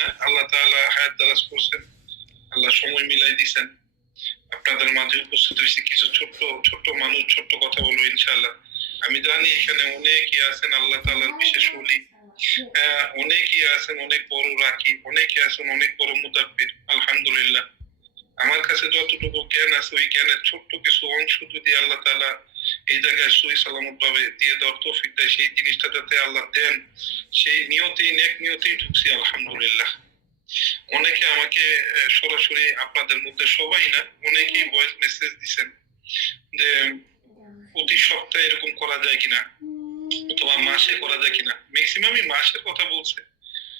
না, আল্লাহ তাআলা হায়াত দারাজ করছেন, আল্লাহ সময় মিলাই দিয়েছেন, আপনাদের মাঝে উপস্থিত হয়েছে কিছু ছোট্ট ছোট্ট মানুষ, ছোট্ট কথা বলবো ইনশাআল্লাহ। আমি জানি এখানে অনেকেই আছেন আল্লাহ তাআলার বিশেষ ওলি, অনেকেই আছেন অনেক বড় রাকি, অনেকে আছেন অনেক বড় মুদাব্বির। আলহামদুলিল্লাহ আমার কাছে যতটুকু জ্ঞান আছে ওই জ্ঞানের ছোট্ট কিছু অংশ যদি আল্লাহ তাআলা এই জায়গায় সহি সালামত ভাবে দিয়ে দেওয়ার তৌফিক দেয়, সেই জিনিসটা যাতে আল্লাহ দেন, সেই নিয়তেই নেক নিয়তেই ঢুকছি আলহামদুলিল্লাহ। অনেকে আমাকে সরাসরি, আপনাদের মধ্যে সবাই না, অনেকেই ভয়েস মেসেজ দিচ্ছেন যে প্রতি সপ্তাহে এরকম করা যায় কিনা, অথবা মাসে করা যায় কিনা। ম্যাক্সিমামই মাসের কথা বলছে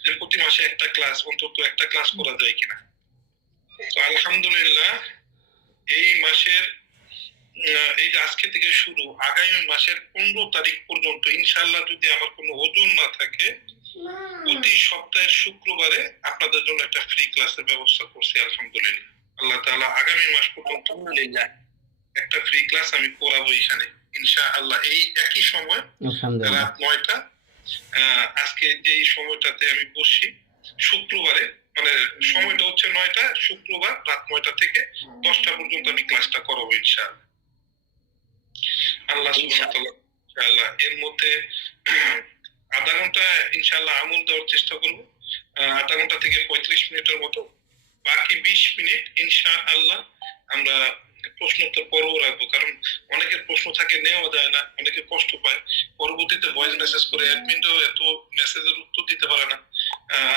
যে প্রতি মাসে একটা ক্লাস, অন্তত একটা ক্লাস করা যায় কিনা। তো আলহামদুলিল্লাহ এই মাসের এই যে আজকে থেকে শুরু, আগামী মাসের 15 তারিখ পর্যন্ত ইনশাআল্লাহ যদি আমার কোনো ওজন না থাকে, প্রতি সপ্তাহের শুক্রবারে আপনাদের জন্য একটা ফ্রি ক্লাসের ব্যবস্থা করছি আলহামদুলিল্লাহ। আল্লাহ তাআলা আগামী মাস পর্যন্ত একটা ফ্রি ক্লাস আমি করাবো এখানে ইনশাআল্লাহ, এই একই সময় রাত 9টা। আজকে যেই সময়টাতে আমি বসছি শুক্রবারে, মানে সময়টা হচ্ছে 9টা, শুক্রবার রাত 9টা থেকে 10টা পর্যন্ত আমি ক্লাসটা করাবো ইনশাআল্লাহ। আল্লাহ সুবহানাহু ওয়া তাআলা ইনশাআল্লাহ এর মধ্যে আধা ঘন্টা ইনশাআল্লাহ আমল দেওয়ার চেষ্টা করব, আধা ঘন্টা থেকে 35 মিনিটের মতো। বাকি 20 মিনিট ইনশাআল্লাহ আমরা প্রশ্নোত্তর পর্ব রাখবো, কারণ অনেকের প্রশ্ন থাকে নেওয়া যায় না, অনেকে কষ্ট পায়, পরবর্তীতে ভয়েস মেসেজ করে, অ্যাডমিনটাও এত মেসেজের উত্তর দিতে পারে না।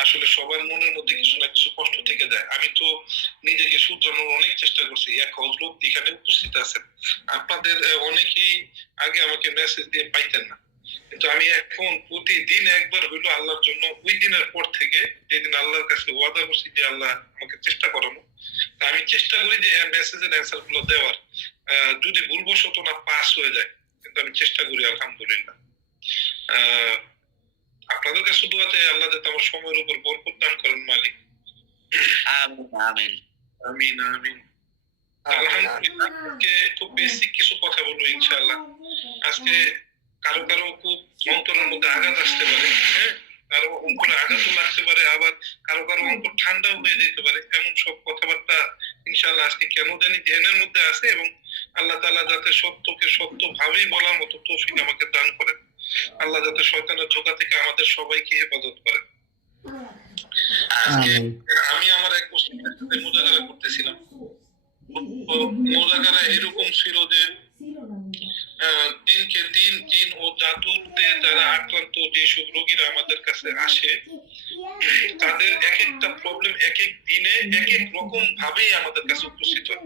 আসলে সবার মনের মধ্যে কিছু না কিছু কষ্ট থেকে যায়। আমি তো নিজেকে শুধরানোর অনেক চেষ্টা করছি, এক হযরত এখানে উপস্থিত আছেন, আপনাদের অনেকেই আগে আমাকে মেসেজ দিয়ে পাইতেন না, কিন্তু আমি এখন প্রতিদিন একবার হইলো আল্লাহর জন্য, ওই দিনের পর থেকে যেদিন আল্লাহর কাছে ওয়াদা করছি যে আল্লাহ আমাকে চেষ্টা করানো, আমি চেষ্টা করি যে মেসেজের অ্যান্সার গুলো দেওয়ার, যদি ভুলবশত না পাস হয়ে যায়, কিন্তু আমি চেষ্টা করি আলহামদুলিল্লাহ। আপনাদের কাছে দোয়া চাই আল্লাহ যাতে আমার সময়ের উপর বরকত দান করেন মালিক। আমিন আমিন আমিন আমিন। আলহামদুলিল্লাহ আজকে খুব বেসিক কিছু কথা বলবো ইনশাআল্লাহ। আজকে কারো কারো খুব অন্তরের মধ্যে আঘাত আসতে পারে, হ্যাঁ, কারো অন্তরে আঘাতও লাগতে পারে, আবার কারো কারো অন্তর ঠান্ডাও হয়ে যেতে পারে। এমন সব কথাবার্তা ইনশাআল্লাহ আজকে কেন জানি ধ্যানের মধ্যে আছে, এবং আল্লাহ তাআলা যাতে সত্যকে সত্য ভাবেই বলার মতো তৌফিক আমাকে দান করেন। আল্লাহ যাতে শয়তানের ধোঁকা থেকে আমাদের সবাইকে হেফাজত করেন। আজকে আমি আমার এক মুসলিমের সাথে মুজাকারা করতেছিলাম, মুজাকারা এরকম ছিল যে দিনকে দিন জিন ও জাদুতে যারা আক্রান্ত যেসব রোগীরা আমাদের কাছে আসে, তাদের এক একটা প্রবলেম এক এক দিনে এক এক রকম ভাবেই আমাদের কাছে উপস্থিত হয়।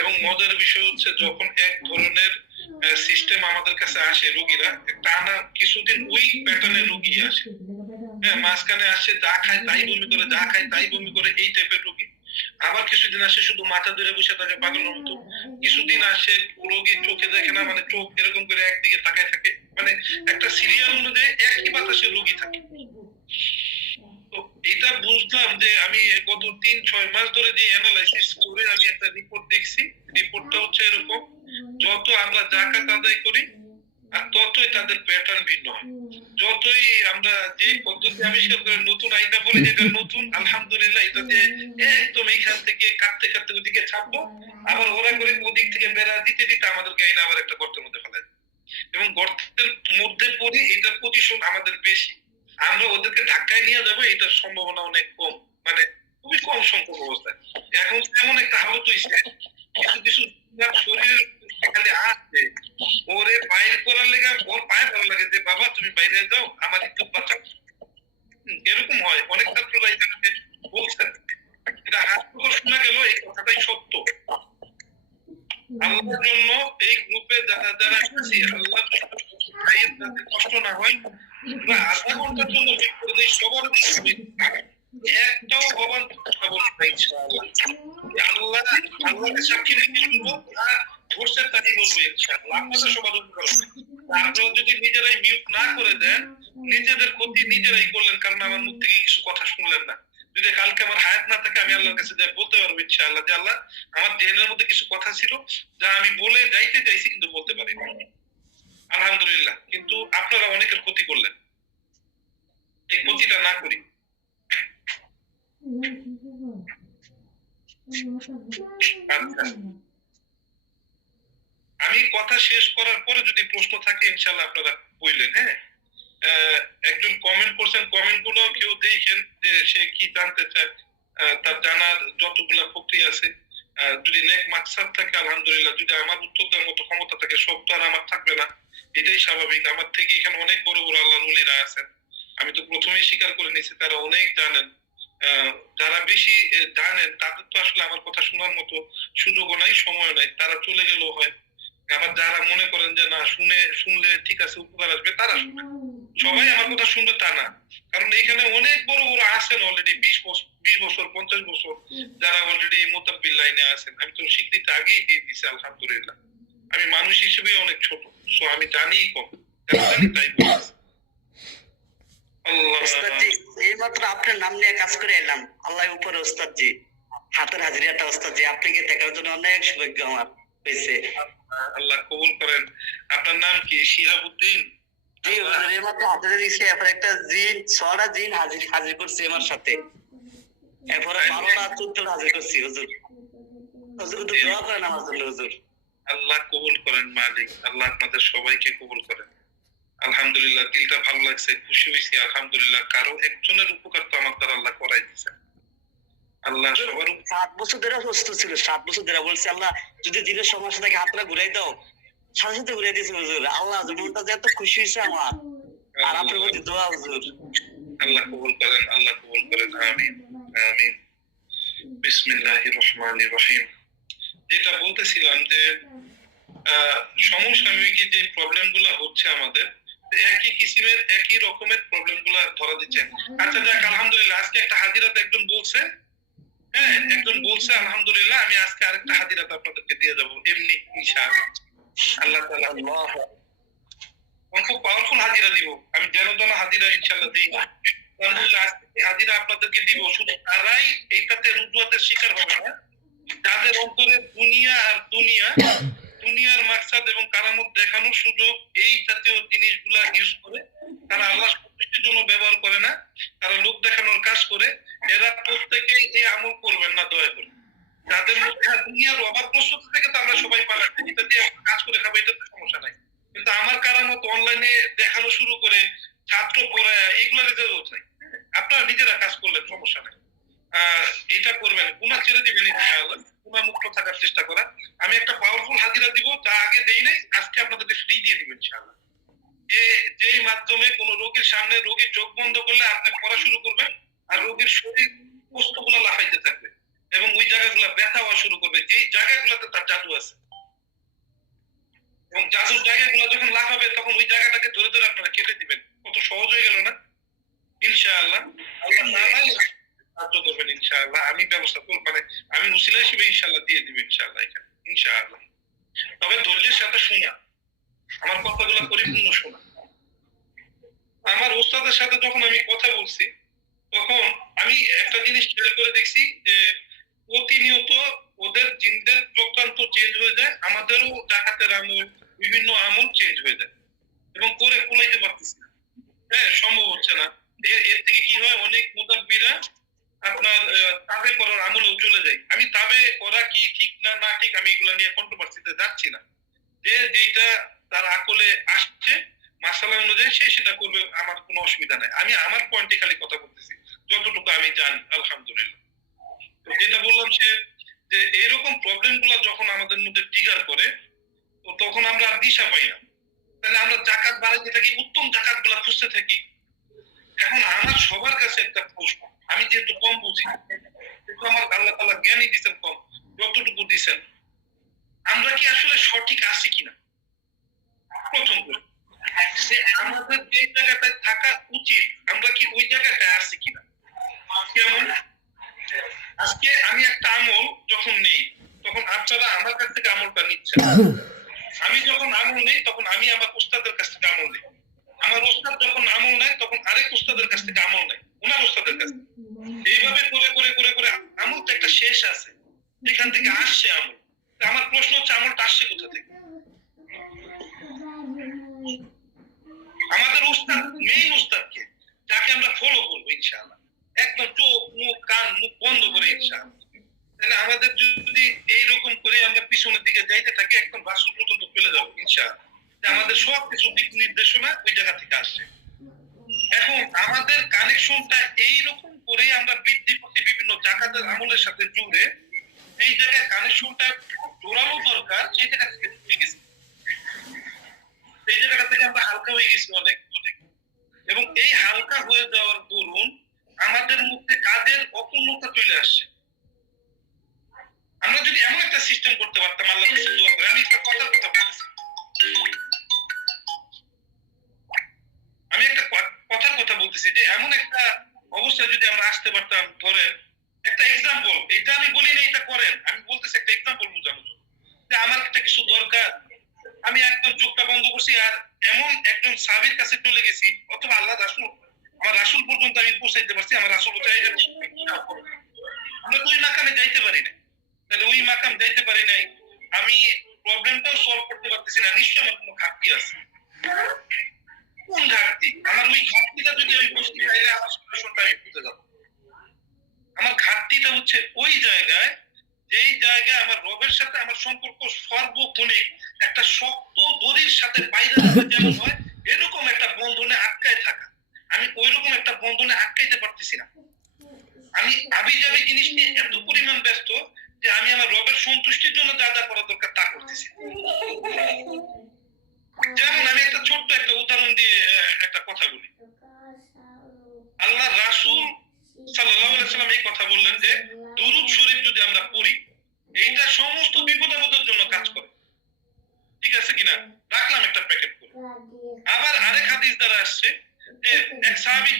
এবং মজার বিষয় হচ্ছে যখন এক ধরনের সিস্টেম আমাদের কাছে আসে রোগীরা, টানা কিছুদিন ওই প্যাটার্নের রোগী আসে, হ্যাঁ, মাঝখানে আসে যা খায় তাই বমি করে, যা খায় তাই বমি করে, এই টাইপের রোগী। আবার কিছুদিন আসে শুধু মাথা ধরে বসে থাকে পাগলের মতো, কিছুদিন আসে রোগী চোখে দেখে না, মানে চোখ এরকম করে একদিকে তাকায় থাকে, মানে একটা সিরিয়াল অনুযায়ী একই বাতাসে রোগী থাকে। তো এটা বুঝলাম যে আমি গত 3-6 মাস ধরে যে অ্যানালাইসিস করে আমি একটা রিপোর্ট দেখছি, রিপোর্টটা হচ্ছে এরকম, যত আমরা যাকাত আদায় করি আর ততই তাদের প্যাটার্ন ভিন্ন হয়। যতই আমরা যে পদ্ধতি আবিষ্কার করে নতুন আইনা বলি যে এটা নতুন, আলহামদুলিল্লাহ এটা যে একদম এখান থেকে কাটতে কাটতে ওদিকে ছাপবো, আবার ওরা করে ওদিক থেকে বেড়া দিতে দিতে আমাদেরকে আইনা আবার একটা গর্তের মধ্যে ফেলায়, এবং গর্তের মধ্যে পড়ি এটার প্রতিশোধ আমাদের বেশি, আমরা ওদেরকে ধাক্কায় নিয়ে যাবো এটার সম্ভাবনা অনেক কম, মানে খুবই কম সংখ্যক অবস্থায়। এখন এমন একটা হালত হয়েছে কিছু কিছু শরীরের খালি আসছে, ওরে বাইরে করার লেগে ওর পায়ে ভালো লাগে যে বাবা তুমি বাইরে যাও আমার ইজ্জত বাঁচাও, এরকম হয়। অনেক ছাত্ররা এখানে বলছেন, এটা হাস্যকর শোনা গেল, এই কথাটাই সত্য। আল্লাহর জন্য এই গ্রুপে যারা যারা আছি, আল্লাহ যাতে কষ্ট না হয়, আমরা আধা ঘন্টার জন্য বের করে দিই সবার একটাও অবান্তর কথা বলবো না ইনশাআল্লাহ। আল্লাহ আল্লাহকে সাক্ষী রেখে শুনবো, আর ধরছে তাই বলবো ইনশাআল্লাহ, আপনাদের সবার উপকার হবে। আপনারা যদি নিজেরাই মিউট না করে দেন, নিজেদের ক্ষতি নিজেরাই করলেন, কারণ আমার মুখ থেকে কিছু কথা শুনলেন না। যদি কালকে আমার হায়াত না থাকে আমি আল্লাহর কাছে যাই বলতে পারবো ইনশাআল্লাহ যে আল্লাহ আমার দেহের মধ্যে কিছু কথা ছিল যা আমি বলে যাইতে চাইছি কিন্তু বলতে পারিনি, আলহামদুলিল্লাহ। কিন্তু আপনারা অনেকের ক্ষতি করলেন, এই ক্ষতিটা না করি। আচ্ছা, আমি কথা শেষ করার পরে যদি প্রশ্ন থাকে ইনশাআল্লাহ আপনারা বললেন। হ্যাঁ, আহ, একজন কমেন্ট করছেন, কমেন্ট গুলো কেউ দেখেন যে সে কি জানতে চায়, তার জানার যতগুলা প্রক্রিয়া আছে। যদি নেক মাকসাদ থাকে আলহামদুলিল্লাহ, যদি আমার উত্তর দেওয়ার মতো ক্ষমতা থাকে, সব তো আর আমার থাকবে না, এটাই স্বাভাবিক। আমার থেকে এখানে অনেক বড় বড় আল্লাহর ওলিরা আছেন, আমি তো প্রথমেই স্বীকার করে নিয়েছি তারা অনেক জানেন। আহ, যারা বেশি জানেন তাদের তো আসলে আমার কথা শোনার মতো সুযোগও নাই, সময় নাই, তারা চলে গেলেও হয়। আবার যারা মনে করেন যে না, শুনলে ঠিক আছে উপকার আসবে, তারা শুনে। সবাই আমার কথা শুনবে তা না, কারণ এখানে অনেক বড় বড় আছেন অলরেডি 20 বছর 50 বছর, যারা অলরেডি মোতাব্বির লাইনে আছেন। আমি তো স্বীকৃতি আগেই দিয়ে দিছি আলহামদুলিল্লাহ। আমি মানুষ হিসেবে অনেক ছোট, সো আমি জানি কম, জানি তাই বলছি। ওস্তাদ আল্লাহ, জি, এইমাত্র আপনার নাম নিয়ে কাজ করে এলাম, আল্লাহ উপরে ওস্তাদ জি, হাতের হাজিরাটা ওস্তাদ জি, আপনাকে দেখার জন্য অনেক সৌভাগ্য আমার হয়েছে। আল্লাহ কবুল করেন। আপনার নাম কি? শিহাবুদ্দিন? জি হুজুর, এইমাত্র হাতে দিয়েছি, এরপর একটা জিন, 6টা জিন হাজির হাজির করছি আমার সাথে, এরপরে 12টা 14টা হাজির করছি হুজুর। হুজুর তো দোয়া করেন আমার জন্য হুজুর। আল্লাহ কবুল করেন মালিক, আল্লাহ আপনাদের সবাইকে কবুল করেন। আলহামদুলিল্লাহ, দিলটা ভালো লাগছে, খুশি হয়েছি আলহামদুলিল্লাহ। কারো একজনের উপকার তো আমার দ্বারা আল্লাহ করাই দিচ্ছে। আল্লাহ সবার 7 বছর ধরে অসুস্থ ছিল, 7 বছর ধরে বলছি আল্লাহ যদি দিনের সমস্যা থাকে হাতটা ঘুরাই দাও, সাথে সাথে ঘুরাই দিয়েছে হুজুর। আল্লাহ মনটা যে এত খুশি হয়েছে আমার, আর আপনার প্রতি দোয়া হুজুর। আল্লাহ কবুল করেন, আল্লাহ কবুল করেন, আমিন আমিন। বিসমিল্লাহির রহমানির রহিম। যেটা বলতেছিলাম যে সমসাময়িক যে প্রবলেম গুলা হচ্ছে আমাদের, একই কিসিমের একই রকমের প্রবলেম গুলা ধরা দিচ্ছে। আচ্ছা যাক, আলহামদুলিল্লাহ আজকে একটা হাজিরাত একজন বলছে, হ্যাঁ একজন বলছে আলহামদুলিল্লাহ, আমি আজকে আরেকটা হাজিরাত আপনাদেরকে দিয়ে যাবো এমনি ইনশাআল্লাহ। আল্লাহ তাআলা খুব পাওয়ারফুল হাজিরা দিব, আমি যেন যেন হাজিরা ইনশাআল্লাহ দিই। আলহামদুলিল্লাহ আজকে হাজিরা আপনাদেরকে দিব, শুধু তারাই এইটাতে রুজুয়াতের শিকার হবে না যাদের অন্তরে দুনিয়া আর দুনিয়ার মাকসাদ এবং কারামত দেখানোর সুযোগ এই জাতীয় জিনিসগুলা ইউজ করে, তারা আল্লাহ সন্তুষ্টির জন্য ব্যবহার করে না, তারা লোক দেখানোর কাজ করে। এরা প্রত্যেকেই এই আমল করবেন না দয়া করে। যাদের মধ্যে দুনিয়ার অভাবগ্রস্ততা থেকে তো আমরা সবাই পালাচ্ছি, এটা দিয়ে কাজ করে খাবো, এটাতে সমস্যা নাই। কিন্তু আমার কারামত অনলাইনে দেখানো শুরু করে ছাত্র পড়ায়, এইগুলা রেজাল্ট নাই। আপনারা নিজেরা কাজ করলেন, সমস্যা নাই। এটা করবেন, গুনাহ ছেড়ে দিবেন ইনশাআল্লাহ, গুনাহ মুক্ত থাকার চেষ্টা করা। আমি একটা পাওয়ারফুল হাজিরা দিব, তা আগে দেই নাই, আজকে আপনাদেরকে ফ্রি দিয়ে দিব ইনশাআল্লাহ। যেই মাধ্যমে কোন রোগীর সামনে রোগী চোখ বন্ধ করলে আপনি পড়া শুরু করবেন, আর রোগীর শরীর বস্তুগুলো লাফাইতে থাকবে এবং ওই জায়গাগুলো ব্যথা হওয়া শুরু করবে, যেই জায়গাগুলোতে তার জাদু আছে। এবং জাদুর জায়গাগুলো যখন লাফাবে তখন ওই জায়গাটাকে ধরে ধরে আপনারা কেটে দিবেন। কত সহজ হয়ে গেল না ইনশাআল্লাহ। আল্লাহ তাআলাই সাহায্য করবেন ইনশাআল্লাহ। আমি ব্যবস্থা করব, মানে আমি উসিলা হিসেবে ইনশাআল্লাহ দিয়ে দিব ইনশাআল্লাহ এখানে ইনশাআল্লাহ। তবে ধৈর্যের সাথে শোনা, আমার কথাগুলো পরিপূর্ণ শোনা। আমার ওস্তাদের সাথে যখন আমি কথা বলছি, তখন আমি একটা জিনিস খেয়াল করে দেখছি যে প্রতিনিয়ত ওদের জিনদের চক্রান্ত চেঞ্জ হয়ে যায়, আমাদেরও ডাকাতের আমল, বিভিন্ন আমল চেঞ্জ হয়ে যায় এবং করে কুলাইতে পারতেছি না। হ্যাঁ, সম্ভব হচ্ছে না। এর থেকে কি হয়, অনেক মুতাব্বিরা আপনার তাবে করার আমলেও চলে যায়। আমি তাবে করা কি ঠিক না না ঠিক, আমি এগুলো নিয়ে কন্ট্রোভার্সিতে যাচ্ছি না। যে যেটা তার আকলে আসছে মাসালা অনুযায়ী সে সেটা করবে, আমার কোনো অসুবিধা নাই। আমি আমার পয়েন্টে খালি কথা বলতেছি যতটুকু আমি জানি আলহামদুলিল্লাহ। তো যেটা বললাম সে যে এরকম প্রবলেম গুলা যখন আমাদের মধ্যে ট্রিগার করে, তো তখন আমরা আর দিশা পাই না। তাহলে আমরা জাকাত বাড়াইতে থাকি, উত্তম জাকাত গুলা খুঁজতে থাকি। এখন আমার সবার কাছে একটা প্রশ্ন, আমি যেহেতু কম বুঝি, কিন্তু আমার আল্লাহ তাআলা জ্ঞানই দিচ্ছেন কম, যতটুকু দিচ্ছেন, আমরা কি আসলে সঠিক আছি কিনা প্রথম করে, সে আমাদের যে জায়গাটায় থাকা উচিত আমরা কি ওই জায়গাটায় আছি কিনা। যেমন আজকে আমি একটা আমল যখন নেই, তখন আপনারা আমার কাছ থেকে আমলটা নিচ্ছেন। আমি যখন আমল নেই তখন আমি আমার উস্তাদের কাছ থেকে আমল নেই। আমার উস্তাদ যখন আমল নেয় তখন আরেক উস্তাদের কাছ থেকে আমল নেয়, ওনার উস্তাদের কাছ থেকে। এইভাবে করে করে করে করে আমল তো একটা শেষ আছে, যেখান থেকে আসছে আমল। আমার প্রশ্ন হচ্ছে আমলটা আসছে কোথা থেকে। আমাদের উস্তাদ, মেইন উস্তাদকে, যাকে আমরা ফলো করবো ইনশাআল্লাহ, একদম চোখ মুখ কান মুখ ইনশাআল্লাহ। তাহলে আমাদের যদি এইরকম করে আমরা পিছনের দিকে যাইতে থাকি একদম রাসূল পর্যন্ত চলে যাবো ইনশাআল্লাহ। যে আমাদের সব কিছু দিক নির্দেশনা ওই জায়গা থেকে আসছে। এখন আমাদের কানেকশনটা এইরকম করে আমরা বৃদ্ধি করতে বিভিন্ন জাকাতের আমলের সাথে জুড়ে এই জায়গায় কানেকশনটা জোরালো দরকার, সেই জায়গা থেকে ঢুকে গেছি। এই জায়গাটা থেকে আমরা হালকা হয়ে গেছি অনেক অনেক। এবং এই হালকা হয়ে যাওয়ার দরুন আমাদের মধ্যে কাজের অপূর্ণতা চলে আসছে। আমরা যদি এমন একটা সিস্টেম করতে পারতাম আল্লাহর কাছে দোয়া করে, আমি একটা কথার কথা বলতেছি, আমি একটা কথার কথা বলতেছি যে এমন একটা অবস্থা যদি আমরা আসতে পারতাম, ধরেন একটা এক্সাম্পল, এটা আমি বলি না এটা করেন, আমি বলতেছি একটা এক্সাম্পল বোঝানোর জন্য যে আমার একটা কিছু দরকার, আমি একদম চোখটা বন্ধ করছি আর এমন একজন সাহাবীর কাছে চলে গেছি, অথবা আল্লাহ রাসূল, আমার রাসূল পর্যন্ত আমি পৌঁছাইতে পারছি, আমার রাসূল চাই এটা ঠিক না। আমরা তো ওই মাকামে যাইতে পারি না, তাহলে ওই মাকাম যাইতে পারি নাই, আমি প্রবলেমটাও সলভ করতে পারতেছি না, নিশ্চয়ই আমার কোনো ঘাটতি আছে। কোন ঘাটতি? আমার ওই ঘাটতিটা যদি আমি বুঝতে পারি আমার সলিউশনটা আমি খুঁজে যাবো। আমার ঘাটতিটা হচ্ছে ওই জায়গায়, যেই জায়গায় আমার রবের সাথে আমার সম্পর্ক সর্বক্ষণিক একটা শক্ত দড়ির সাথে বাইরে যেমন হয় এরকম একটা বন্ধনে আটকায় থাকা, আমি ওইরকম একটা বন্ধনে আটকাইতে পারতেছি না। আমি আবিজাবি জিনিস নিয়ে এত পরিমাণ ব্যস্ত যে আমি আমার রবের সন্তুষ্টির জন্য যা যা করা দরকার তা করতেছি। যেমন আমি একটা ছোট্ট একটা উদাহরণ দিয়ে একটা কথা বলি। আল্লাহ রাসূল সাল্লাল্লাহু আলাইহি ওয়াসাল্লাম এই কথা বললেন যে দুরূদ শরীফ যদি আমরা পড়ি এইটা সমস্ত বিপদ আপদের জন্য কাজ করে, ঠিক আছে কিনা? রাখলাম একটা প্যাকেট করে। আবার আরেক হাদিস দ্বারা আসছে যে এক সাহাবী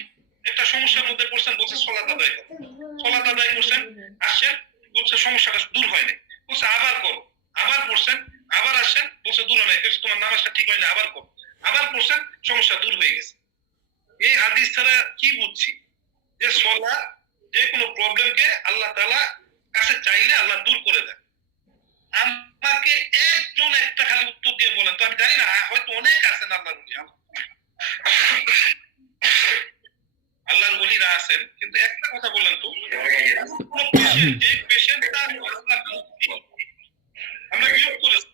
একটা সমস্যার মধ্যে পড়ছেন, বলছে সালাত আদায় করো, সালাত আদায় করছেন, আসছেন, বলছে সমস্যাটা দূর হয় নাই, বলছে আবার করো, আবার পড়ছেন, আবার আসছেন, বলছে দূর হয় নাই, তোমার নামাজটা ঠিক হয় না, আবার করো, আবার পড়ছেন, সমস্যা দূর হয়ে গেছে। এই হাদিস ছাড়া কি বুঝছি? যে সালাত যে কোনো প্রবলেমকে আল্লাহ তাআলা কাছে চাইলে আল্লাহ দূর করে দেয়। আমাকে একজন একটা খালি উত্তর দিয়ে বলেন তো, আমি জানি না, হয়তো অনেক আছেন আল্লাহর ওলি, আল্লাহর ওলিরা আছেন, কিন্তু একটা কথা বলেন তো, যে পেশেন্টটা আমরা বিয়োগ করেছি,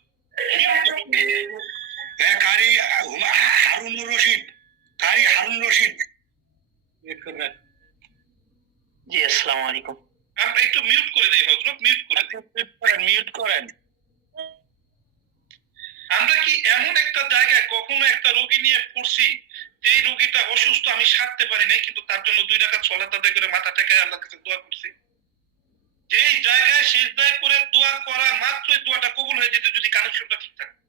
কারি হারুন রশিদ, কারি হারুন রশিদ। জি আসসালামু আলাইকুম। আমরা একটু মিউট করে দিই হযরত, মিউট করে দিই, মিউট করেন। আমরা কি এমন একটা জায়গায় কখনো একটা রোগী নিয়ে পড়ছি যে রোগীটা অসুস্থ, আমি সারতে পারি নাই, কিন্তু তার জন্য 2 রাকাত সালাত আদায় করে মাথা টেকে আল্লাহর কাছে দোয়া করছি? যেই জায়গায় সিজদায় করে দোয়া করা মাত্রই দোয়াটা কবুল হয়ে যেত যদি কানেকশনটা ঠিক থাকতো,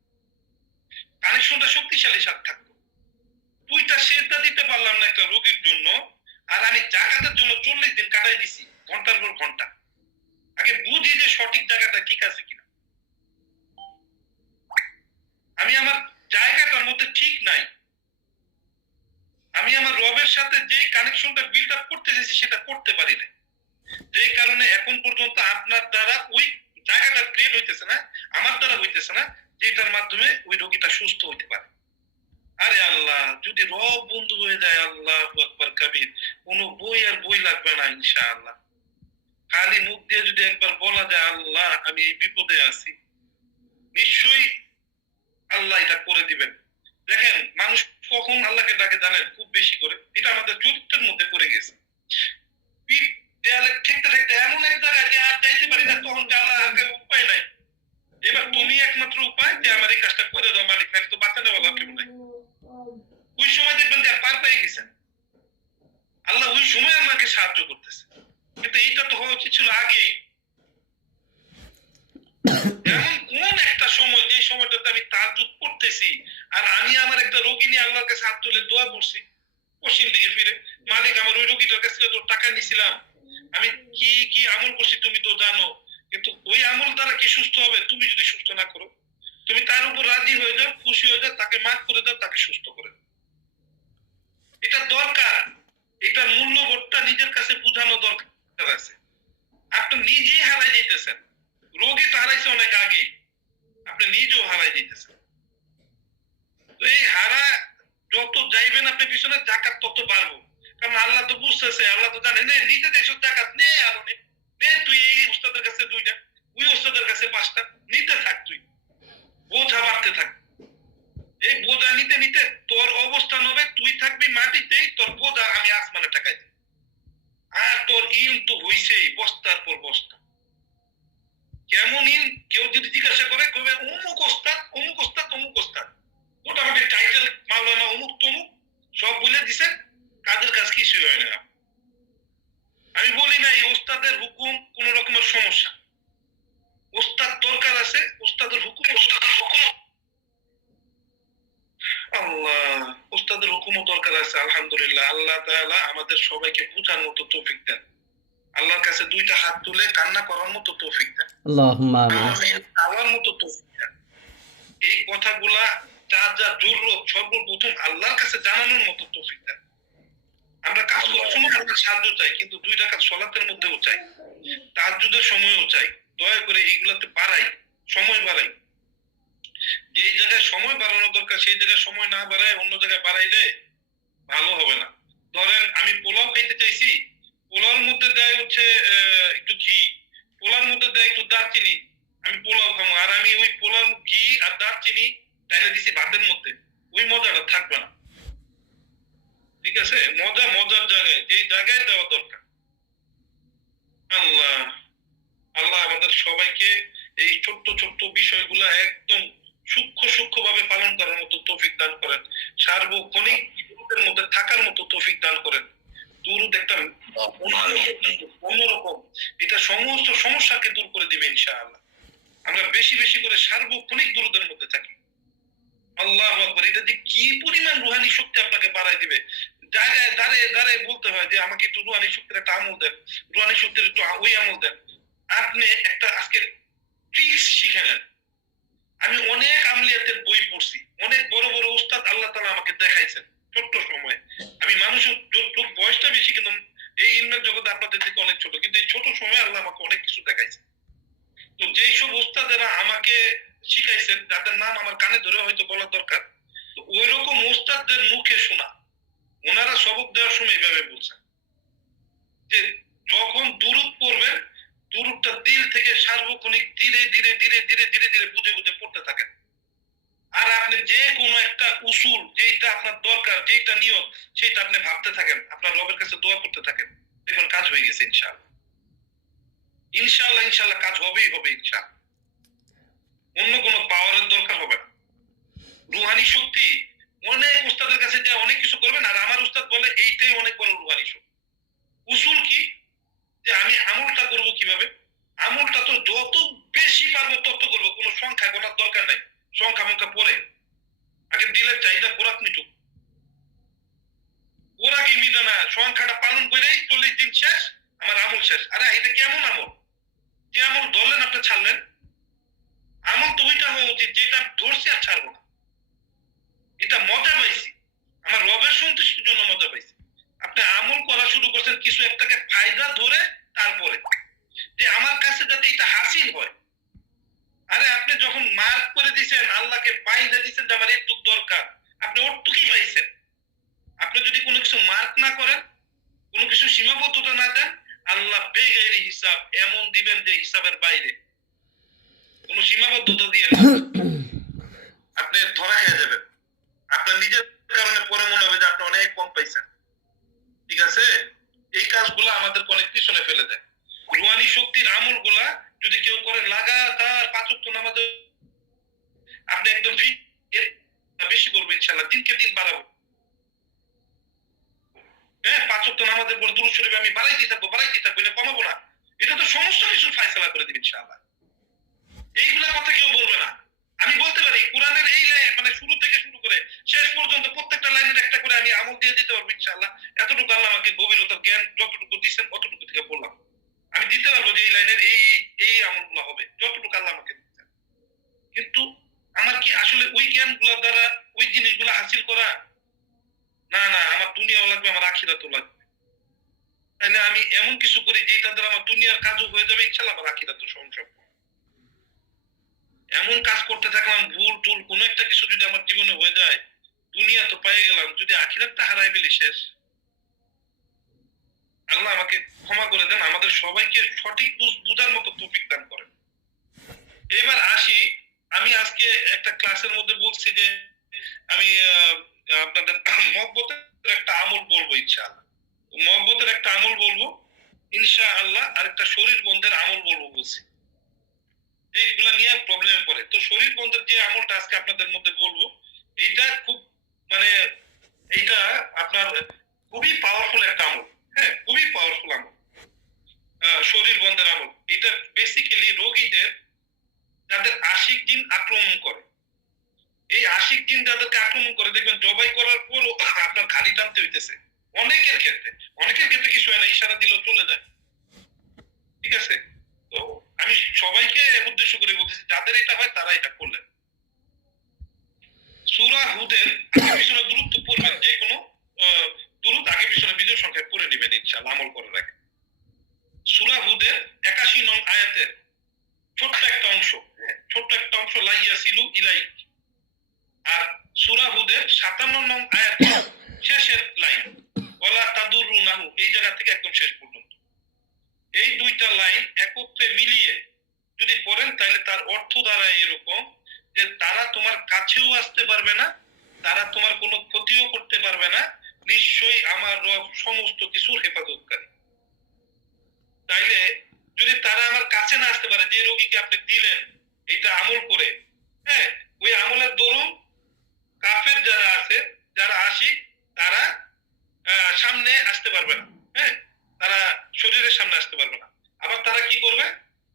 কানেকশনটা শক্তিশালী সাথে থাকতো। 2টা সিজদা দিতে পারলাম না একটা রোগীর জন্য, আর আমি জাকাতের জন্য 40 দিন কাটাই দিছি, ঘন্টার পর ঘন্টা। আগে বুঝি যে সঠিক জায়গাটা ঠিক আছে কিনা, আমি আমার জায়গাটার মধ্যে ঠিক নাই, আমি আমার রবের সাথে যে কানেকশনটা বিল্ড আপ করতে চাইছি সেটা করতে পারি না, যে কারণে এখন পর্যন্ত আপনার দ্বারা ওই জায়গাটা ক্রিয়েট হইতেছে না, আমার দ্বারা হইতেছে না, যেটার মাধ্যমে ওই রোগীটা সুস্থ হইতে পারে। আরে আল্লাহ, যদি রব বন্ধু হয়ে যায়, আল্লাহু আকবার কবীর, কোনো বই আর বই লাগবে না ইনশাআল্লাহ। খালি মুখ দিয়ে যদি একবার বলা যায় আল্লাহ আমি এই বিপদে আছি, নিশ্চয়ই আল্লাহ এটা করে দিবেন। দেখেন মানুষ কখন আল্লাহকে ডাকে জানেন? খুব বেশি করে, এটা আমাদের চরিত্রের মধ্যে পড়ে গেছে। পিঠ দেয়ালে ঠেকতে ঠেকতে এমন এক জায়গায় যে আর যাইতে পারি না, তখন আল্লাহ আগে উপায় নাই, এবার তুমি একমাত্র উপায় যে আমার এই কাজটা করে দাও মালিক, নাকি তো বাঁচাতে বলা কেউ নাই। ওই সময় দেখবেন যে পার পেয়ে গেছেন, আল্লাহ ওই সময় আমাকে সাহায্য করতেছে, কিন্তু এইটা তো হওয়া উচিত ছিল আগেই। এমন কোন একটা সময় যে সময়টাতে আমি তাহাজ্জুদ পড়তেছি আর আমি আমার একটা রোগী নিয়ে আল্লাহর কাছে হাত তুলে দোয়া করছি, পশ্চিম দিকে ফিরে, মালিক আমার ওই রোগীটার কাছ থেকে তোর টাকা নিছিলাম, আমি কি কি আমল করছি তুমি তো জানো, কিন্তু ওই আমল দ্বারা কি সুস্থ হবে? তুমি যদি সুস্থ না করো, তুমি তার উপর রাজি হয়ে যাও, খুশি হয়ে যাও, তাকে মাফ করে দাও, তাকে সুস্থ করে দাও। এটা দরকার, এটার মূল্যবোধটা নিজের কাছে বোঝানো দরকার আছে। আপনি নিজেই হারাই যেতেছেন, রোগী তো হারাইছে অনেক আগে, আপনি নিজেও হারাই যেতেছেন। তো এই হারা যত যাইবেন আপনি পিছনে, জাকাত তত বাড়বো, কারণ আল্লাহ তো বুঝতেছে, আল্লাহ তো জানে, নে নিতে দেখছো জাকাত, নে আরো নে, নে তুই ইলম তো হইছেই বস্তার পর বস্তা। কেমন ইলম কেউ যদি জিজ্ঞাসা করে কবে অমুক ওস্তাদ অমুক ওস্তাদ অমুক ওস্তাদ, মোটামুটি টাইটেল মাওলানা অমুক তমুক সব বলে দিছেন, কাদের কাজ কিছুই হয় না। আমি বলি না এই ওস্তাদের হুকুম কোন রকমের সমস্যা, ওস্তাদ দরকার আছে, ওস্তাদের হুকুম আল্লাহ, ওস্তাদের হুকুমও দরকার আছে। আলহামদুলিল্লাহ, আল্লাহ তাআলা আমাদের সবাইকে বুঝার মতো তৌফিক দেন। আল্লাহর কাছে দুইটা হাত তুলে কান্না করার মতো তৌফিক দেন, আল্লাহুম্মা আমিন। চাওয়ার মতো তৌফিক দেন। এই কথাগুলা যা যা জরুরত সর্বপ্রথম আল্লাহর কাছে জানানোর মতো তৌফিক দেন। আমরা কাজ করার সময় আমরা সাহায্য চাই, কিন্তু 2 রাকাত সালাতের মধ্যেও চাই, তাহাজ্জুদের সময়ও চাই। দয়া করে এগুলাতে বাড়াই, সময় বাড়াই। যেই জায়গায় সময় বাড়ানো দরকার সেই জায়গায় সময় না বাড়ায় অন্য জায়গায় বাড়াইলে ভালো হবে না। ধরেন আমি পোলাও খাইতে চাইছি, পোলাওর মধ্যে দেয় হচ্ছে একটু ঘি, পোলাওর মধ্যে দেয় একটু দারচিনি, আমি পোলাও খাবো, আর আমি ওই পোলাও ঘি আর দারচিনি ডাইলে দিছি ভাতের মধ্যে, ওই মজাটা থাকবে না। ঠিক আছে, মজা মজার জায়গায়, যেই জায়গায় দেওয়া দরকার। আল্লাহ আল্লাহ আমাদের সবাইকে এই ছোট্ট ছোট্ট বিষয়গুলো একদম সূক্ষ্ম সূক্ষ্ম ভাবে পালন করার মতো তৌফিক দান করেন, সার্বক্ষণিক দুরূদের মধ্যে থাকার মতো তৌফিক দান করেন। দুরূদ একটা অন্যরকম, এটা সমস্ত সমস্যাকে দূর করে দিবে ইনশাআল্লাহ। আমরা বেশি বেশি করে সার্বক্ষণিক দুরূদের মধ্যে থাকি। আল্লাহু আকবার, এটা যে কি পরিমাণ রুহানি শক্তি আপনাকে বাড়ায় দিবে। জায়গায় দাঁড়িয়ে দাঁড়িয়ে বলতে হয় যে আমাকে একটু রুহানি শক্তির একটা আমল দেন, রুহানি শক্তির একটু ওই আমল দেন। আপনি একটা আজকে ট্রিক্স শিখে নেন। আমি অনেক আমলিয়াতের বই পড়ছি, অনেক বড় বড় উস্তাদ আল্লাহ তাআলা আমাকে দেখাইছেন ছোট্ট সময়ে। আমি মানুষের যতটুকু বয়সটা বেশি, কিন্তু এই ইলমের জগতে আপনাদের থেকে অনেক ছোট, কিন্তু এই ছোট সময়ে আল্লাহ আমাকে অনেক কিছু দেখাইছে। তো যেই সব উস্তাদেরা আমাকে শিখাইছেন, যাদের নাম আমার কানে ধরে হয়তো বলা দরকার, তো ওই রকম উস্তাদদের মুখে শোনা, ওনারা সবক দেওয়ার সময় এইভাবে বলছেন যে যখন দুরূদ পড়বেন, দুরূদটা দিল থেকে সার্বক্ষণিক ধীরে ধীরে ধীরে ধীরে ধীরে ধীরে বুঝে বুঝে পড়তে থাকেন। আর আপনি যে কোনো একটা উসুল যেটা আপনার দরকার, যেটা নিয়ত, সেটা আপনি ভাবতে থাকেন, আপনার রবের কাছে দোয়া করতে থাকেন, দেখুন কাজ হয়ে গেছে ইনশাআল্লাহ। ইনশাআল্লাহ ইনশাআল্লাহ কাজ হবেই হবে ইনশাআল্লাহ। অন্য কোনো পাওয়ারের দরকার হবে না। রুহানি শক্তি অনেক উস্তাদের কাছে যে অনেক কিছু করবেন, আর আমার উস্তাদ বলে এইটাই অনেক বড় রুহানি শক্তি। উসুল কি, যে আমি আমলটা করব কিভাবে, আমলটা তো যত বেশি পারবো তত করবো, কোনো সংখ্যা গোনার দরকার নাই, সংখ্যা মঙ্খ্যা পরে আগে দিলের চাহিদা খোরাক মিটুক, ওর আগে মিটে না, সংখ্যাটা পালন করেই 40 দিন শেষ, আমার আমল শেষ। আরে এটা কেমন আমল, যে আমল ধরলেন আপনি ছাড়লেন? আমল তো ওইটা হওয়া উচিত যেটা ধরছি আর ছাড়বো না, এটা মজা পাইছি, আমার রবের সন্তুষ্টির জন্য মজা পাইছি। আপনি আমল করা শুরু করছেন কিছু একটাকে ফায়দা ধরে, তারপরে যে আমার কাছে যাতে এটা হাসিল হয়। আরে আপনি যখন মার্ক করে দিয়েছেন, আল্লাহকে বাইরে দিয়েছেন যে আমার একটু দরকার, আপনি ওটুকুই পাইছেন। আপনি যদি কোনো কিছু মার্ক না করেন, কোনো কিছু সীমাবদ্ধতা না দেন, আল্লাহ বেগাইরি হিসাব এমন দিবেন যে হিসাবের বাইরে, কোনো সীমাবদ্ধতা দিয়ে না, আপনি ধরা খেয়ে যাবেন। আপনার নিজের কারণে পরে মনে হবে যে আপনি অনেক কম পাইছেন। ঠিক আছে, এই কাজগুলো আমাদের অনেক পিছনে ফেলে দেয়। রুহানি শক্তির আমলগুলা যদি কেউ করে লাগাতার 5 ওয়াক্ত নামাজে, আপনি একদম বেশি করবো ইনশাআল্লাহ, দিনকে দিন বাড়াবো। হ্যাঁ, 5 ওয়াক্ত নামাজের পর দুরূদ শরীফ আমি বাড়াইতেই থাকবো, এটা কমাবো না। এটা তো সমস্ত কিছু ফায়সালা করে দিবে ইনশাআল্লাহ। এইগুলা কথা কেউ বলবে না। আমি বলতে পারি কোরআনের এই লাইন মানে শুরু থেকে শুরু করে শেষ পর্যন্ত প্রত্যেকটা লাইনের একটা করে আমি আমল দিয়ে দিতে পারবো ইনশাআল্লাহ। এতটুকু আল্লাহ আমাকে গভীরতা জ্ঞান যতটুকু দিচ্ছেন অতটুকু থেকে বললাম, আমি দিতে পারবো যে এই লাইনের এই এই আমলগুলো হবে, যতটুকু আল্লাহ আমাকে দিচ্ছেন। কিন্তু আমার কি আসলে ওই জ্ঞানগুলোর দ্বারা ওই জিনিসগুলো হাসিল করা? না না, আমার দুনিয়াও লাগবে, আমার আখিরাতও লাগবে। তাহলে আমি এমন কিছু করি যেটা দ্বারা আমার দুনিয়ার কাজও হয়ে যাবে ইনশাআল্লাহ, আমার আখিরাতও সংসব। এমন কাজ করতে থাকলাম, ভুল টুল কোনো একটা কিছু যদি আমার জীবনে হয়ে যায়, দুনিয়া তো পেয়ে গেলাম, যদি আখিরাতটা হারাই ফেলি শেষ। আল্লাহ আমাকে ক্ষমা করে দেন, আমাদের সবাইকে সঠিক বুঝার মতো তৌফিক দান করেন। এবার আসি, আমি আজকে একটা ক্লাসের মধ্যে বলছি যে আমি আপনাদের মহব্বতের একটা আমল বলবো ইনশাআল্লাহ। মহব্বতের একটা আমল বলবো, ইনশাআল্লাহ আরেকটা শরীর বন্ধের আমল বলবো বলছি, এইগুলা নিয়ে প্রবলেমে পড়ে। তো শরীর বন্ধের যে আমলটা আজকে আপনাদের মধ্যে বলবো, এইটা খুব মানে এইটা আপনার খুবই পাওয়ারফুল একটা আমল। হ্যাঁ, খুবই পাওয়ারফুল আমল, শরীর বন্ধের আমল। এটা বেসিক্যালি রোগীদের যাদের আশিক জিন আক্রমণ করে, এই আশিক জিন যাদেরকে আক্রমণ করে দেখবেন জবাই করার পরও আপনার ঘাড়ি টানতে হইতেছে। অনেকের ক্ষেত্রে, অনেকের ক্ষেত্রে কিছু হয় না, ইশারা দিলেও চলে যায়। ঠিক আছে, তো আমি সবাইকে উদ্দেশ্য করে বলতেছি যাদের এটা হয় তারা এটা করলেন। সূরা হুদের আগে পিছনে দূরত্ব পড়বেন, যে কোনো দূরত আগে পিছনে বিজয় সংখ্যায় পড়ে নেবেন ইনশাআল্লাহ আমল করার আগে। সূরা হুদের ৮১ নং আয়াতের ছোট্ট একটা অংশ, লাইয়া সিলু ইলাই, আর সূরা হুদের ৫৭ নং আয়াতের শেষের লাইন ওয়ালা তাদুরুনাহু, এই জায়গা থেকে একদম শেষ পর্যন্ত এই দুইটা লাইন একত্রে মিলিয়ে যদি পড়েন তাহলে তার অর্থ দাঁড়ায় এরকম যে তারা তোমার কাছেও আসতে পারবে না, তারা তোমার কোনো ক্ষতিও করতে পারবে না, নিশ্চয়ই আমার রব সমস্ত কিছুর হেফাজতকারী। তাইলে যদি তারা আমার কাছে না আসতে পারে, যে রোগীকে আপনি দিলেন এটা আমল করে, হ্যাঁ, ওই আমলের দরুন কাফের যারা আছে, যারা আশিক, তারা সামনে আসতে পারবে না। হ্যাঁ, তারা শরীরের সামনে আসতে পারবে না, আবার তারা কি করবে,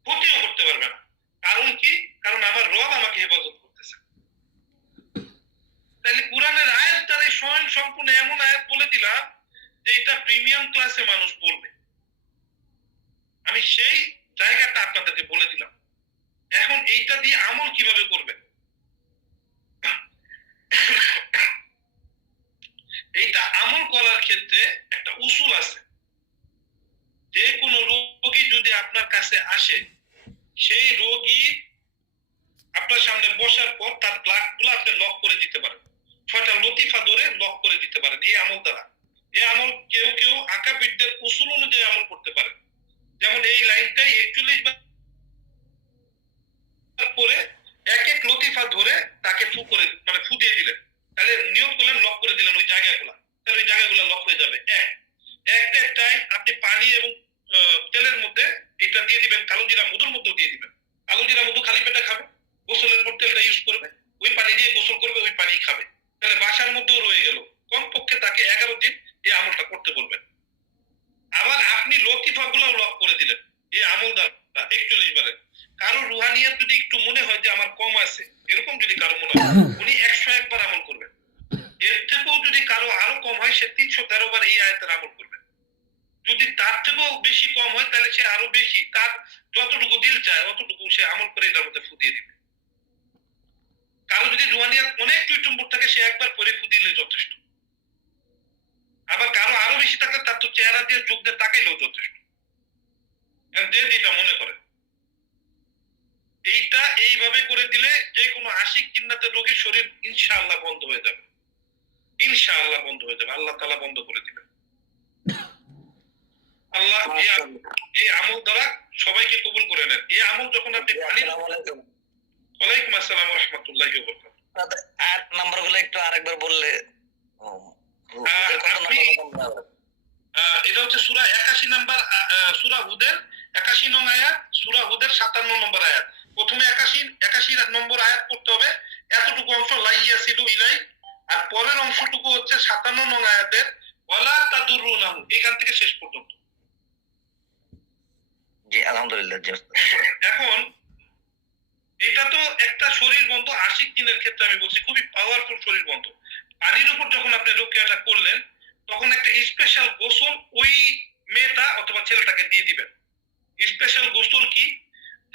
ক্ষতিও করতে পারবে না। কারণ কি? কারণ আমার রব আমাকে হেফাজত করতেছে। তাহলে কোরআনের আয়াত দ্বারা স্বয়ং সম্পূর্ণ এমন আয়াত বলে দিলাম যে এটা প্রিমিয়াম ক্লাসে মানুষ বলবে। আমি সেই জায়গাটা আপনাদেরকে বলে দিলাম। এখন এইটা দিয়ে আমল কিভাবে করবেন? এইটা আমল করার ক্ষেত্রে একটা উসুল আছে। যে কোনো রোগী যদি আপনার কাছে আসে, সেই রোগী আপনার সামনে বসার পর তার ব্লাড গুলো আপনি লক করে দিতে পারেন, ৬টা লতিফা ধরে লক করে দিতে পারেন এই আমল দ্বারা। এই আমল কেউ কেউ আকাবিরদের উসুল অনুযায়ী আমল করতে পারেন। যেমন এই লাইনটাই ৪১ বার করে এক এক লতিফা ধরে তাকে ফু করে মানে ফু দিয়ে দিলেন, তাহলে নিয়ত করলেন, লক করে দিলেন ওই জায়গাগুলো, তাহলে ওই জায়গাগুলো লক হয়ে যাবে। একটা টাইম আপনি পানি এবং তেলের মধ্যে এটা দিয়ে দিবেন, কালো জিরা মধুর মধ্যে দিয়ে দিবেন। কালো জিরা মধু খালি পেটে খাবে, গোসলের পর তেলটা ইউজ করবে, ওই পানি দিয়ে গোসল করবে, ওই পানি খাবে, তাহলে বাসার মধ্যেও রয়ে গেল। কমপক্ষে তাকে ১১ দিন এই আমলটা করতে বলবেন। আবার আপনি লতিফা গুলো লক করে দিলেন এই আমল দ্বারা ৪১ বারে। কারো রুহানিয়াত যদি একটু মনে হয় যে আমার কম আছে, এরকম যদি কারো মনে হয়, উনি ১০১ বার আমল করবেন। এর থেকেও যদি কারো আরো কম হয়, সে ৩১৩ বার এই আয়াতের আমল করবেন। যদি তার থেকেও বেশি কম হয়, তাহলে সে আরো বেশি, তার যতটুকু দিল চায় অতটুকু সে আমল করে এটার মধ্যে ফু দিয়ে দিবে। কারো যদি রুহানিয়াত অনেক টুইটুম্বুর থাকে, সে একবার করে ফু দিলে যথেষ্ট। আবার কারো আরো বেশি থাকলে তার তো চেহারা দিয়ে চোখ দিয়ে তাকাইলেও যথেষ্ট, যে যেটা মনে করে। এইটা এইভাবে করে দিলে যে কোনো আশিক জিন্নাতের রোগীর শরীর ইনশাআল্লাহ বন্ধ হয়ে যাবে, ইনশাআল্লাহ বন্ধ হয়ে যাবে, আল্লাহ তাআলা বন্ধ করে দিবেন। আল্লাহ এই আমল দ্বারা সবাইকে কবুল করে নেন। এই আমল যখন আপনি পানি, ওয়ালাইকুম আসসালাম ওয়া রাহমাতুল্লাহি ওয়া বারাকাতুহু। আয়াত নাম্বারগুলো একটু আরেকবার বললে। এটা হচ্ছে সূরা ৮১ নাম্বার, সূরা হুদের ৮১ নং আয়াত, সূরা হুদের ৫৭ নম্বর আয়াত। প্রথমে ৮১ নম্বর আয়াত পড়তে হবে, এতটুকু অংশ লাইয়া সিলু ইলাই, আর পরের অংশটুকু হচ্ছে ৫৭ নং আয়াতের ওয়ালা তাদুরুনাহু, এখান থেকে শেষ পর্যন্ত। জি আলহামদুলিল্লাহ। এখন এটা তো একটা শরীর বন্ধ, আশিক জিনের ক্ষেত্রে আমি বলছি খুবই পাওয়ারফুল শরীর বন্ধ। পানির উপর যখন আপনি রুকিয়াটা করলেন, তখন একটা স্পেশাল গোসল ওই মেয়েটা অথবা ছেলেটাকে দিয়ে দিবেন। স্পেশাল গোসল কি?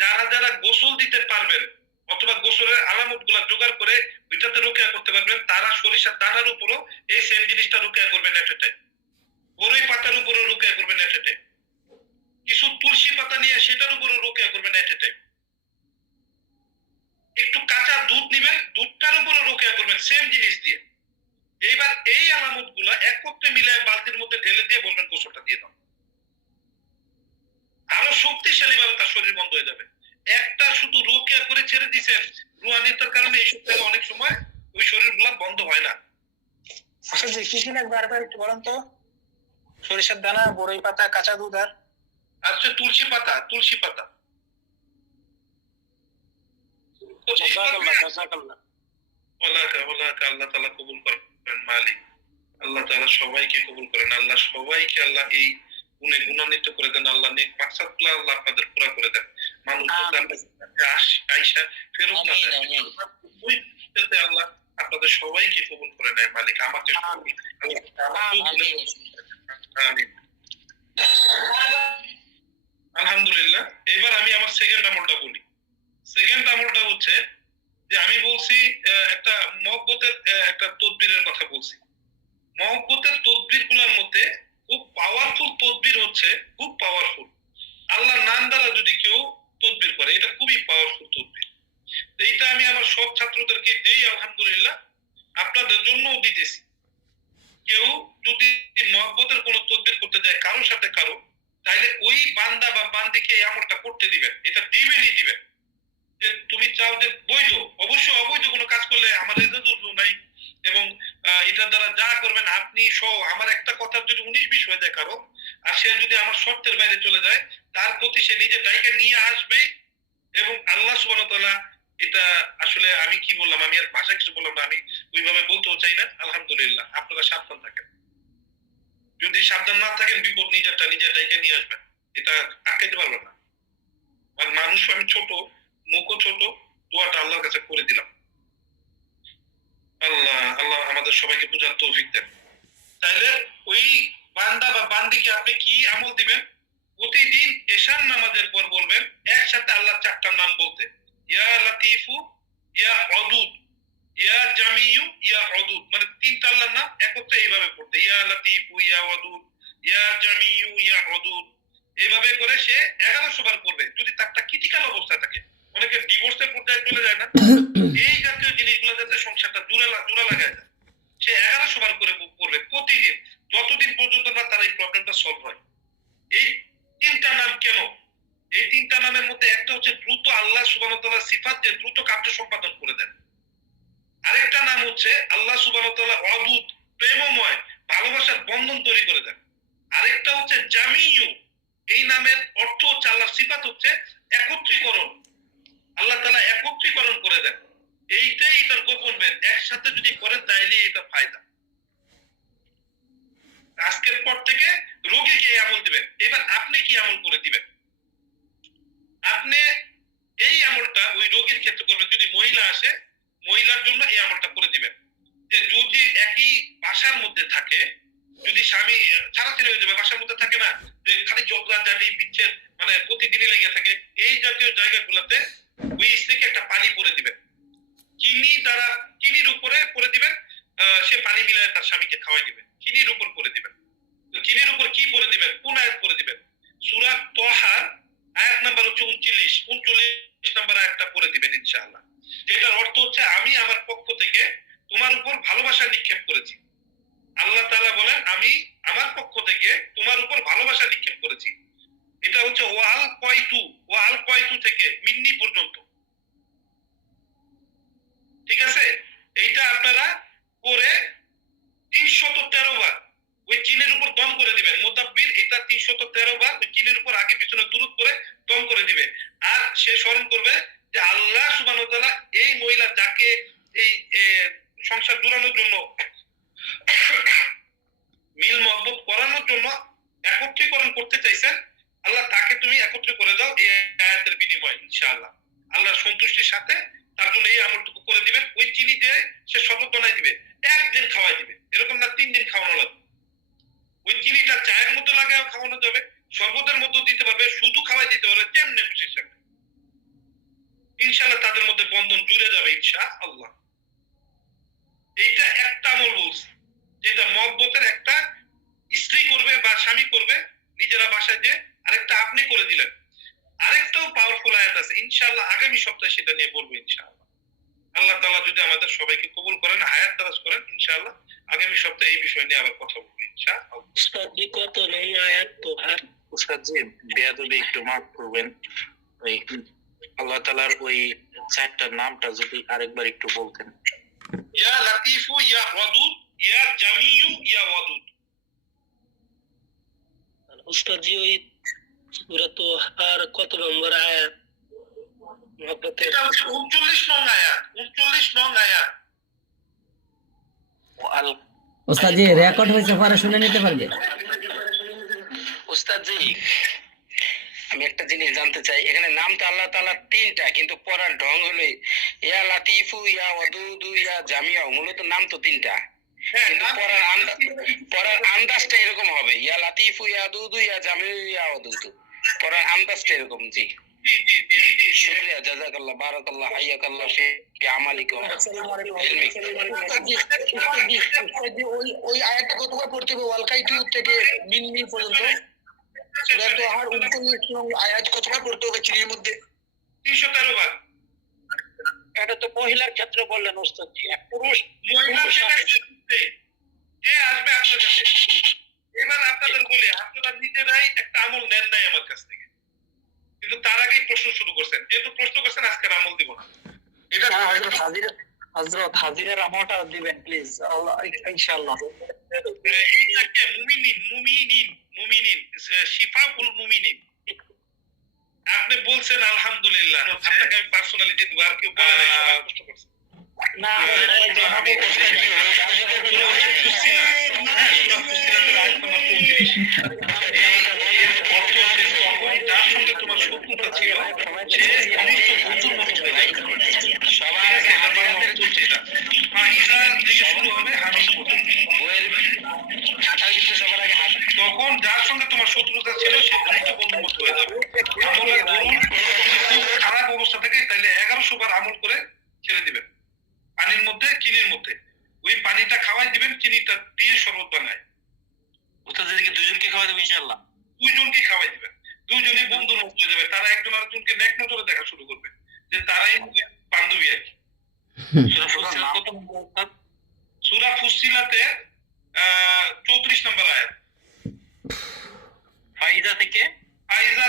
যারা যারা গোসল দিতে পারবেন অথবা গোসলের আলামত গুলা জোগাড় করে ওইটাতে রুকিয়া করতে পারবেন, তারা সরিষার দানার উপরও এই সেম জিনিসটা রুকিয়া করবেন এট এ টাইম। বড়ই পাতার উপরও রুকিয়া করবেন এট এ টাইম। কিছু তুলসী পাতা নিয়ে সেটার উপরও রুকিয়া করবেন এট এ টাইম। একটু কাঁচা দুধ নিবেন, দুধটার উপরও রুকিয়া করবেন সেম জিনিস দিয়ে। এইবার এই আলামত গুলা একত্রে মিলে বালতির মধ্যে ঢেলে দিয়ে বলবেন গোসলটা দিয়ে দাও, আরো শক্তিশালী ভাবে তার শরীর বন্ধ হয়ে যাবে। একটা শুধু রুকিয়া করে ছেড়ে দিচ্ছেন, রুহানিয়তের কারণে এইসব থেকে অনেক সময় ওই শরীর গুলা বন্ধ হয় না। আচ্ছা জি, কি কি লাগবে আরেকবার একটু বলেন তো? সরিষার দানা, বড়ই পাতা, কাঁচা দুধ আর আচ্ছা, তুলসী পাতা, তুলসী পাতা। তো আল্লাহ তাআলা কবুল করেন মালিক। আল্লাহ তাআলা সবাইকে কবুল করেন। আল্লাহ সবাইকে আল্লাহ এই গুণে গুণান্বিত করে দেন। আল্লাহ নেক মাকসাদগুলো আল্লাহ আপনাদের পুরা করে দেন। মানুষ আইসা ফেরত না যায়। ওই যাতে আল্লাহ আপনাদের সবাইকে কবুল করে নেয় মালিক। আমাকে আমিন। আলহামদুলিল্লাহ। এবার আমি আমার সেকেন্ড আমলটা বলি। সেকেন্ড আমলটা হচ্ছে যে আমি বলছি একটা মহব্বতের একটা তদবিরের কথা বলছি। মহব্বতের তদবির গুলোর মধ্যে খুব পাওয়ারফুল তদবির হচ্ছে, খুব পাওয়ারফুল, আল্লাহর নাম দ্বারা যদি কেউ তদবির করে, এটা খুবই পাওয়ারফুল তদবির। এইটা আমি আমার সব ছাত্রদেরকে দেই, আলহামদুলিল্লাহ, আপনাদের জন্যও দিতেছি। কেউ যদি মহব্বতের কোনো তদবির করতে যায় কারোর সাথে কারো, তাইলে ওই বান্দা বা বান্দিকে এই আমলটা করতে দিবেন। এটা দিবেনই দিবেন। যে তুমি চাও যে বৈধ, অবশ্যই অবৈধ কোনো কাজ করলে আমাদের নাই। এবং এটার দ্বারা যা করবেন আপনি সহ, আমার একটা কথা যদি 19-20 হয়ে যায় কারো, আর সে যদি আমার শর্তের বাইরে চলে যায়, তার প্রতি সে নিজে দায়িত্ব নিয়ে আসবে। এবং আল্লাহ সুবহানাহু ওয়া তাআলা, এটা আসলে আমি কি বললাম, আমি আর ভাষা কিছু বললাম না, আমি ওইভাবে বলতেও চাই না। আলহামদুলিল্লাহ, আপনারা সাবধান থাকেন। যদি সাবধান না থাকেন, বিপদ নিজেরটা নিজের দায়িত্ব নিয়ে আসবেন। এটা আটকাইতে পারবেন না। আর মানুষ, আমি ছোট, মুখও ছোট, দোয়াটা আল্লাহর কাছে করে দিলাম। আল্লাহ আল্লাহ আমাদের সবাইকে বুঝার তৌফিক দেন। তাইলে ওই বান্দা বা বান্দিকে আপনি কি আমল দিবেন? প্রতিদিন এশার নামাজের পর বলবেন একসাথে আল্লাহ 4টা নাম বলতে, ইয়া লাতিফু, ইয়া অদুদ, ইয়া জামিউ, ইয়া অদুদ, মানে 3টা আল্লাহর নাম একত্রে এইভাবে পড়তে, ইয়া লাতিফু, ইয়া অদুদ, ইয়া জামিউ, ইয়া অদুদ। এইভাবে করে সে 1100 বার করবে। যদি তারটা ক্রিটিক্যাল অবস্থায় থাকে, অনেকে ডিভোর্সের পর্যায়ে চলে যায় না, এই জাতীয় জিনিসগুলো যাতে সংসারটা জোড়া লাগায় যায়, সে 1100 বার করে করবে প্রতিদিন, যতদিন পর্যন্ত না তার এই প্রবলেমটা সলভ হয়। এই 3টা নাম কেন? এই 3টা নামের মধ্যে একটা হচ্ছে দ্রুত আল্লাহ সুবহানাহু ওয়া তাআলার সিফাত, যে দ্রুত কার্য সম্পাদন করে দেন। আরেকটা নাম হচ্ছে আল্লাহ সুবহানাহু ওয়া তাআলা অদূত, প্রেমময়, ভালোবাসার বন্ধন তৈরি করে দেন। আরেকটা হচ্ছে জামিউ, এই নামের অর্থ হচ্ছে, আল্লাহর সিফাত হচ্ছে একত্রীকরণ। আল্লাহ তাআলা একত্রীকরণ করে দেন। এইটাই এটার গোপন ভেদ। একসাথে যদি করেন তাইলে এটা ফায়দা। আজকের পর থেকে রোগীকে এই আমল দিবেন। এবার আপনি কি আমল করে দিবেন? আপনি এই আমলটা ওই রোগীর ক্ষেত্রে করবেন। যদি মহিলা আসে, মহিলার জন্য এই আমলটা করে দিবেন। যে যদি একই বাসার মধ্যে থাকে, যদি স্বামী ছাড়াছাড়ি হয়ে যাবে, বাসার মধ্যে থাকে না, যে খালি ঝগড়াঝাটি বিচ্ছেদ, মানে প্রতিদিনই লেগে থাকে, এই জাতীয় জায়গাগুলোতে ওই স্ত্রীকে একটা পানি করে দিবেন। চিনির উপরে করে দিবেন। সে পানি মিলায় তার স্বামীকে খাওয়াই দিবেন। চিনির উপর করে দিবেন। চিনির উপর কি করে দিবেন? কোন আয়াত করে দিবেন? সূরা তাহার আয়াত নাম্বার হচ্ছে 39 নাম্বার আয়াতটা করে দিবেন ইনশাআল্লাহ। এটার অর্থ হচ্ছে, আমি আমার পক্ষ থেকে তোমার উপর ভালোবাসা নিক্ষেপ করেছি। আল্লাহ তাআলা বলেন, আমি আমার পক্ষ থেকে তোমার উপর ভালোবাসা নিক্ষেপ করেছি। এটা হচ্ছে ওয়াল কয়তু থেকে মিন্নি পর্যন্ত। ঠিক আছে? এইটা আপনারা করে 313 বার ওই চিনের উপর দম করে দিবেন। মুতাব্বির, এটা 313 বার ওই চিনের উপর আগে পিছনে দুরূদ করে দম করে দিবে। আর সে স্মরণ করবে যে আল্লাহ সুবহানাহু ওয়া তাআলা এই মহিলা যাকে এই সংসার জুড়ানোর জন্য, মিল মহব্বত করানোর জন্য একত্রীকরণ করতে চাইছেন, আল্লাহ তাকে তুমি একত্র করে দাও এই আয়াতের বিনিময়ে ইনশাআল্লাহ। আল্লাহর সন্তুষ্টির সাথে তার জন্য এই আমলটুকু করে দিবেন। ওই চিনি দিয়ে সে শরবত বানাই দিবে, একদিন খাওয়াই দিবে, এরকম না 3 দিন খাওয়ানো লাগবে। ওই চিনিটা চায়ের মধ্যে লাগায় খাওয়ানো যাবে, শরবতের মধ্যে দিতে পারবে, শুধু খাওয়াই দিতে পারবে, যেমনি খুশি সেমনি। ইনশাআল্লাহ তাদের মধ্যে বন্ধন জুড়ে যাবে ইনশাআল্লাহ। এইটা একটা আমল বলছি, যেটা মহব্বতের একটা স্ত্রী করবে বা স্বামী করবে নিজেরা বাসায় যে, আরেকটা আপনি করে দিলেন। আরেকটাও পাওয়ারফুল আয়াত আছে, ইনশাআল্লাহ আগামী সপ্তাহে সেটা নিয়ে বলবো ইনশাআল্লাহ। আল্লাহ তাআলা যদি আমাদের সবাইকে কবুল করেন, হায়াত দারাজ করেন, ইনশাআল্লাহ আগামী সপ্তাহে এই বিষয় নিয়ে আবার কথা বলবো ইনশাআল্লাহ। উস্তাদ জি, কত নেই আয়াত তো আর উস্তাদ জি বেয়াদবি একটু মাফ করবেন। ওই আল্লাহ তাআলার ওই 4টা নামটা যদি আরেকবার একটু বলতেন। ইয়া লাতিফু, ইয়া ওয়াদুদ, ইয়া জামিউ, ইয়া ওয়াদুদ। উস্তাদ জি, ওই সূরা তোহার কত নম্বর আয়াত? মহব্বতের এটা হচ্ছে 39 নং আয়াত, 39 নং আয়াত। ওস্তাদ জি রেকর্ড হয়েছে, পরে শুনে নিতে পারবে। উস্তাদ জি, আমি একটা জিনিস জানতে চাই, এখানে নাম তো আল্লাহ তাআলা তিনটা, কিন্তু পড়ার ঢং হলো ইয়া লাতিফু, ইয়া ওয়াদুদু, ইয়া জামিউ, মূলত নাম তো তিনটা, হ্যাঁ, কিন্তু পড়ার আন্দাজটা এরকম হবে, ইয়া লাতিফু, ইয়া ওয়াদুদু, ইয়া জামিউ, ইয়া ওয়াদুদু, পড়ার আন্দাজটা এরকম। জি জি জি জি জি। শুকরিয়া, জাযাকাল্লাহ, বারাকাল্লাহ, হাইয়াকাল্লাহ ফি আমালিকুম। ওই আয়াতটা কতবার পড়তে হবে? ওয়ালকাইতু থেকে মিনমি পর্যন্ত সূরা তোহার 39 নং আয়াত কতবার পড়তে হবে চিনির মধ্যে? 313 বার। এটা তো মহিলার ক্ষেত্রে বললেন ওস্তাদ জি, পুরুষ মহিলার ক্ষেত্রে যে আসবে আপনার কাছে, এবার আপনাদের বলি, আপনারা নিজেরাই একটা আমল নেন নাই আমার কাছ থেকে, কিন্তু তার আগেই প্রশ্ন শুরু করছেন। যেহেতু প্রশ্ন করছেন, আজকে আর আমল দিব না। এটা হযরত হাজিরের আমলটা দিবেন প্লিজ, ইনশাআল্লাহ। এইটাকে মুমিনিন, মুমিনিন, মুমিনিন, শিফাউল মুমিনিন। আপনি বলছেন আলহামদুলিল্লাহ, আপনাকে আমি পার্সোনালিটি দিব, আর কেউ বলে নাই, সবাই কষ্ট করছে। না আমি সূরা ফুসসিলাতের আয়াত নম্বর 35, এর অর্থ হচ্ছে তখন যার সঙ্গে তোমার শত্রুতা ছিল সে সমস্ত বন্ধুর মতো হয়ে যাবে। সবাই অর্থ হচ্ছে এটা। ফাইজা থেকে শুরু হবে হামিদ পর্যন্ত। তখন যার সঙ্গে তোমার শত্রুতা ছিল সে ঘনিষ্ঠ বন্ধুর মতো হয়ে যাবে। আমলের ধরুন খুব খারাপ অবস্থা থেকে, তাইলে 1100 বার আমল করে ছেড়ে দিবেন পানির মধ্যে, চিনির মধ্যে। ওই পানিটা খাওয়াই দিবেন, চিনিটা দিয়ে শরবত বানায়। উস্তাদকে দুজনকে খাওয়া দেব ইনশাআল্লাহ। দুইজনকে খাওয়াই দিবেন, দুইজনই বন্ধুর মতো হয়ে যাবে। তারা একজন আরেকজনকে নেক নজরে দেখা শুরু করবে, যে তারাই বান্ধবী আর কি। সূরা ফুসসিলাতে 34 নম্বর আয়াত, ফাইজা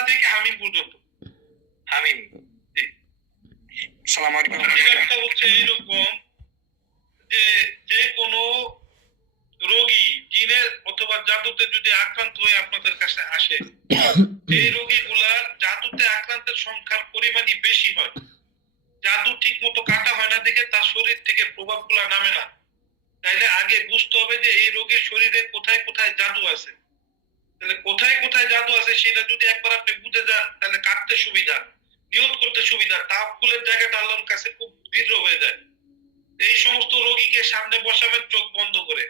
থেকে হামিম পর্যন্ত। হামিম। আসসালামু আলাইকুম। একটা হচ্ছে এইরকম যে যে কোনো রোগী জিনের অথবা জাদুতে যদি আক্রান্ত হয়ে আপনাদের কাছে আসে, এই রোগীগুলার জাদুতে আক্রান্তের সংখ্যার পরিমাণই বেশি হয়। জাদু ঠিক মতো কাটা হয় না দেখে তার শরীর থেকে প্রভাবগুলা নামে না। তাইলে আগে বুঝতে হবে যে এই রোগীর শরীরে কোথায় কোথায় জাদু আছে। তাহলে কোথায় কোথায় জাদু আছে সেটা যদি একবার আপনি বুঝে যান, তাহলে কাটতে সুবিধা, নিয়ত করতে সুবিধা, তাওয়াক্কুলের জায়গাটা আল্লাহর কাছে খুব দৃঢ় হয়ে যায়। এই সমস্ত রোগীকে সামনে বসাবেন চোখ বন্ধ করে,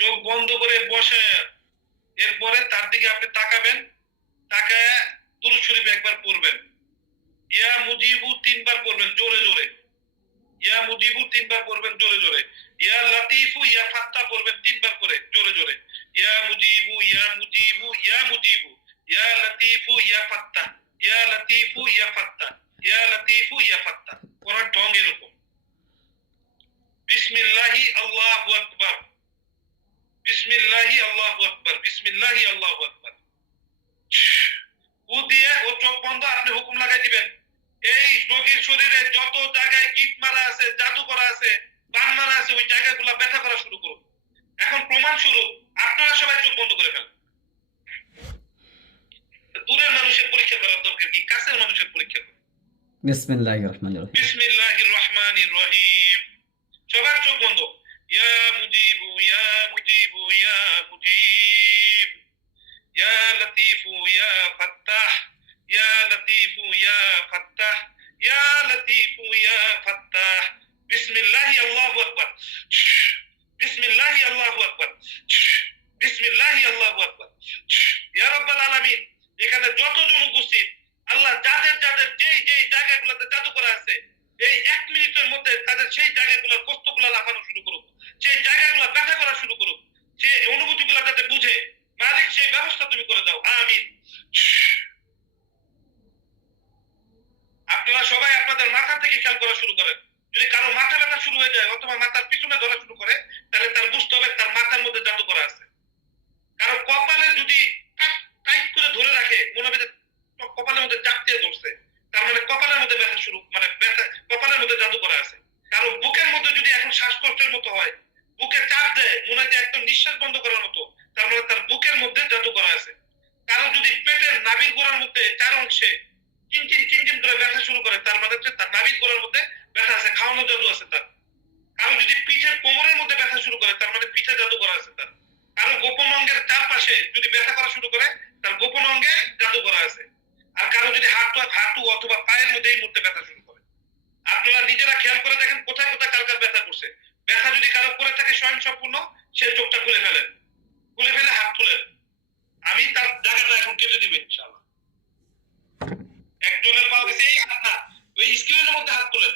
চোখ বন্ধ করে বসে, এরপরে তার দিকে আপনি তাকাবেন, তাকায় দুরূদ শরীফ একবার পড়বেন, ইয়া মুজিবু 3 বার পড়বেন জোরে জোরে, ইয়া মুজিবু 3 বার পড়বেন জোরে জোরে, ইয়া লাতিফু ইয়া ফাত্তা পড়বেন 3 বার করে জোরে জোরে, ইয়া মুজিবু ইয়া মুজিবু ইয়া মুজিবু, ইয়া লাতিফু ইয়া ফাত্তা, ইয়া লাতিফু ইয়া ফাত্তা, ইয়া লাতিফু ইয়া ফাত্তা। পড়ার ঢং এরকম। বিসমিল্লাহি আল্লাহু আকবার, বিসমিল্লাহি আল্লাহু আকবার, বিসমিল্লাহি আল্লাহু আকবার। ও দিয়ে ও চোখ বন্ধ, আপনি হুকুম লাগাই দিবেন, এই রোগীর শরীরে যত জায়গায় গিট মারা আছে, জাদু করা আছে, বান মারা আছে, ওই জায়গাগুলো ব্যথা করা শুরু করুন। এখন প্রমাণ স্বরূপ আপনারা সবাই চোখ বন্ধ করে ফেলেন। দূরের মানুষের পরীক্ষা করার দরকার কি, কাছের মানুষের পরীক্ষা করুন। বিসমিল্লাহির রহমানির রহিম। বিসমিল্লাহির রহমানির রহিম। সবার চোখ বন্ধ। ইয়া মুজিবু ইয়া মুজিবু ইয়া মুজিব, ইয়া লতিফু ইয়া ফাত্তাহ, ইয়া লতিফু ইয়া ফাত্তাহ, ইয়া লতিফু ইয়া ফাত্তাহ। বিসমিল্লাহি আল্লাহু আকবার, বিসমিল্লাহি আল্লাহু আকবার, বিসমিল্লাহি আল্লাহু আকবার। ইয়া রাব্বাল আলামিন, এখানে যতজন উপস্থিত, আল্লাহ যাদের যাদের যেই যেই জায়গাগুলোতে জাদু করা আছে, এই 1 মিনিটের মধ্যে তাদের সেই জায়গাগুলোর কষ্টগুলো লাফানো শুরু করুক, সেই জায়গাগুলো ব্যথা করা শুরু করুক, সেই অনুভূতিগুলো যাতে বুঝে, মালিক সেই ব্যবস্থা তুমি করে দাও, আমিন। আপনারা সবাই আপনাদের মাথা থেকে খেয়াল করা শুরু করেন। যদি কারো মাথা ব্যথা শুরু হয়ে যায় অথবা মাথার পিছনে ধরা শুরু করে, তাহলে তার বুঝতে হবে তার মাথার মধ্যে জাদু করা আছে। কারো কপালে যদি টাইট করে ধরে রাখে, মনে হবে যে কপালের মধ্যে চাপ দিয়ে ধরছে, তার মানে কপালের মধ্যে ব্যথা শুরু, মানে ব্যথা, কপালের মধ্যে জাদু করা আছে। কারো বুকের মধ্যে যদি এখন শ্বাসকষ্টের মতো হয়, বুকে চাপ দেয়, মনে হয় যে একদম নিঃশ্বাস বন্ধ করার মতো, তার মানে তার বুকের মধ্যে জাদু করা আছে। কারো যদি পেটের নাভি গোড়ার মধ্যে 4 অংশে চিনচিন চিনচিন করে ব্যথা শুরু করে, তার মানে হচ্ছে তার নাভির গোড়ার মধ্যে ব্যথা আছে, খাওয়ানো জাদু আছে তার। কারো যদি পিঠের কোমরের মধ্যে ব্যথা শুরু করে, তার মানে পিঠে জাদু করা আছে তার। কারো গোপন অঙ্গের চারপাশে যদি ব্যথা করা শুরু করে, তার গোপন অঙ্গে জাদু করা আছে। আর কারো যদি হাঁটু অথবা পায়ের মধ্যে এই মুহূর্তে ব্যথা শুরু করে, আপনারা নিজেরা খেয়াল করে দেখেন কোথায় কোথায় কার কার ব্যথা করছে। ব্যথা যদি কারো করে থাকে স্বয়ং সম্পূর্ণ, সে চোখটা খুলে ফেলেন, খুলে ফেলে হাত তুলেন, আমি তার জায়গাটা এখন কেটে দিবে ইনশাআল্লাহ। একজনের পা গেছে এই হাত না, ওই স্ক্রিনের মধ্যে হাত তুলেন।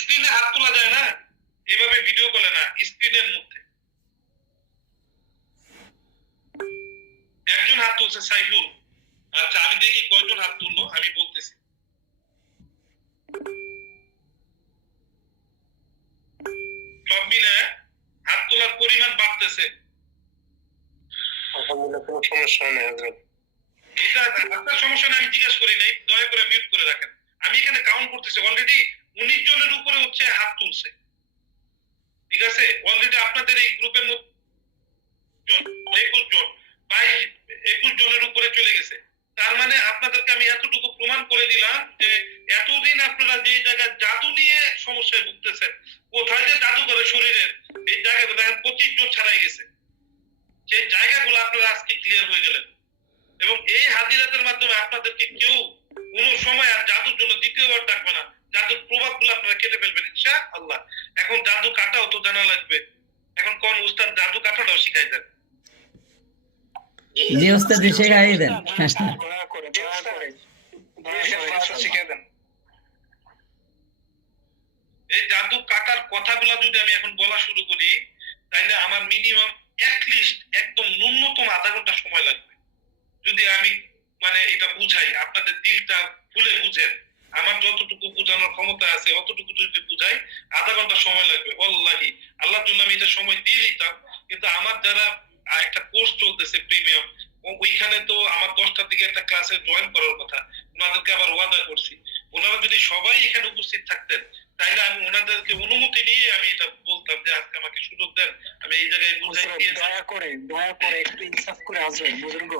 স্ক্রিনে হাত তোলা যায় না, এইভাবে ভিডিও কলে না, স্ক্রিনের মধ্যে। একজন হাত তুলছে সাইফুল। আচ্ছা আমি দেখি কয়জন হাত তুললো, আমি বলতেছি। সব মিলে হাত তোলার পরিমাণ বাড়তেছে। আলহামদুলিল্লাহ, কোনো সমস্যা নেই হযরত। এটা আপনার সমস্যা নেই, আমি জিজ্ঞেস করি নাই, দয়া করে মিউট করে রাখেন। আমি এখানে কাউন্ট করতেছি, অলরেডি 19 জনের উপরে হচ্ছে হাত তুলছে। ঠিক আছে, অলরেডি আপনাদের এই গ্রুপের মধ্যে 21 জন 21 জনের উপরে চলে গেছে। তার মানে আপনাদেরকে আমি এতটুকু প্রমাণ করে দিলাম যে এতদিন আপনারা যে জায়গায় জাদু নিয়ে সমস্যায় ভুগতেছেন, কোথায় যে জাদু করে শরীরের, এই জায়গাগুলো দেখেন 25 জন ছাড়াই গেছে। সেই জায়গাগুলো আপনারা আজকে ক্লিয়ার হয়ে গেলেন। এবং এই হাজিরাতের মাধ্যমে আপনাদেরকে কেউ কোন সময় আর জাদুর জন্য দ্বিতীয়বার ডাকবে না। জাদুর প্রভাব গুলো আপনারা কেটে ফেলবেন ইনশাআল্লাহ। এখন জাদু কাটাও তো জানা লাগবে। এখন কোন উস্তাদ জাদু কাটাটাও শিখাই দেন। জি ওস্তাদ জি শেখাই দেন। দয়া করে কিছু শিখিয়ে দেন। এই জাদু কাটার কথাগুলো যদি আমি এখন বলা শুরু করি, তাইলে আমার মিনিমাম অ্যাটলিস্ট একদম ন্যূনতম আধা ঘন্টা সময় লাগবে। যদি আমি মানে এটা বুঝাই, আপনাদের দিলটা খুলে বুঝেন, আমার যতটুকু বোঝানোর ক্ষমতা আছে অতটুকু যদি বুঝাই, আধা ঘন্টা সময় লাগবে। ওয়াল্লাহি আল্লাহর জন্য আমি এটা সময় দিয়ে দিতাম, কিন্তু আমার যারা একটা কোর্স চলতেছে প্রিমিয়াম, ওইখানে তো আমার 10টার দিকে একটা ক্লাসে জয়েন করার কথা, ওনাদেরকে আবার ওয়াদা করছি। ওনারা যদি সবাই এখানে উপস্থিত থাকতেন, তাইলে আমি ওনাদেরকে অনুমতি নিয়ে আমি এটা বলতাম যে আজকে আমাকে সুযোগ দেন, আমি এই জায়গায় বুঝাই দিয়ে দয়া করে একটু ইনসাফ করে আসবেন বুজুর্গ।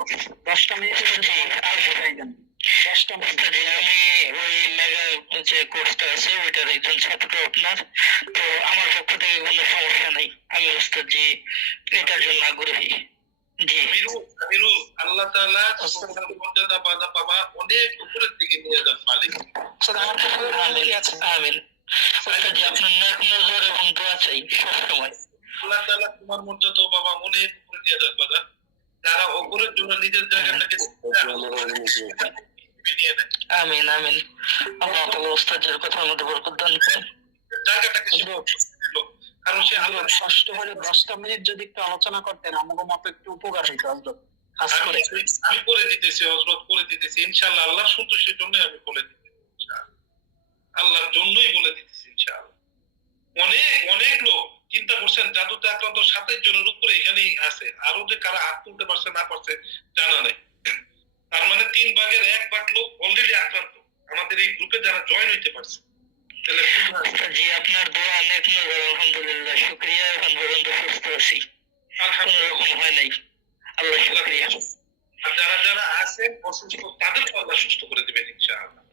10টা মিনিটের জন্য আর বোঝাই দেন। 10টা মিনিট। আমি ওই মেগা যে কোর্সটা আছে ওইটার একজন ছাত্র আপনার, তো আমার পক্ষ থেকে কোনো সমস্যা নাই, আমি ওস্তাদ জি এটার জন্য আগ্রহী। জি আমিরুল, আল্লাহ তাআলা তোমার মর্যাদা বাধা পাবা অনেক উপরের দিকে নিয়ে যান মালিক। স্যার আমার পক্ষ থেকে আমিন আমিন। ওস্তাদ জি আপনার নেক নজর এবং দোয়া চাই সবসময়। আল্লাহ তাআলা তোমার মর্যাদা বাবা অনেক উপরে নিয়ে যান বাবা। যারা অপরের জন্য নিজের জায়গাটাকে নিয়ে নেয়, আমিন আমিন। আল্লাহ তাআলা ওস্তাদের কথার মধ্যে বরকত দান করেন। জায়গাটাকে কারণ সে আল্লাহ। ষষ্ঠ হলে 10টা মিনিট যদি একটু আলোচনা করতেন আমাকে মতো একটু উপকার হইতো হযরত। খাস করে আমি করে দিতেছি হযরত, করে দিতেছি ইনশাআল্লাহ। আল্লাহর সন্তুষ্টির জন্য আমি বলে দিতেছি ইনশাআল্লাহ, আল্লাহর জন্যই বলে দিতেছি ইনশাআল্লাহ। অনেক লোক চিন্তা করছেন জাদুতে আক্রান্ত 27 জনের উপরে এখানেই আছে, আরো যে কারা হাত তুলতে পারছে না পারছে জানা নেই। তার মানে 3 ভাগের 1 ভাগ লোক অলরেডি আক্রান্ত আমাদের এই গ্রুপে যারা জয়েন হইতে পারছে। তাহলে জি আপনার দোয়া নেক নজর, আলহামদুলিল্লাহ শুকরিয়া। এখন পর্যন্ত সুস্থ আছি, কোনো আলহামদুলিল্লাহ। রকম হয় নাই, আল্লাহ শুকরিয়া। আর যারা যারা আছেন অসুস্থ তাদেরকে আল্লাহ সুস্থ করে দিবেন ইনশাআল্লাহ।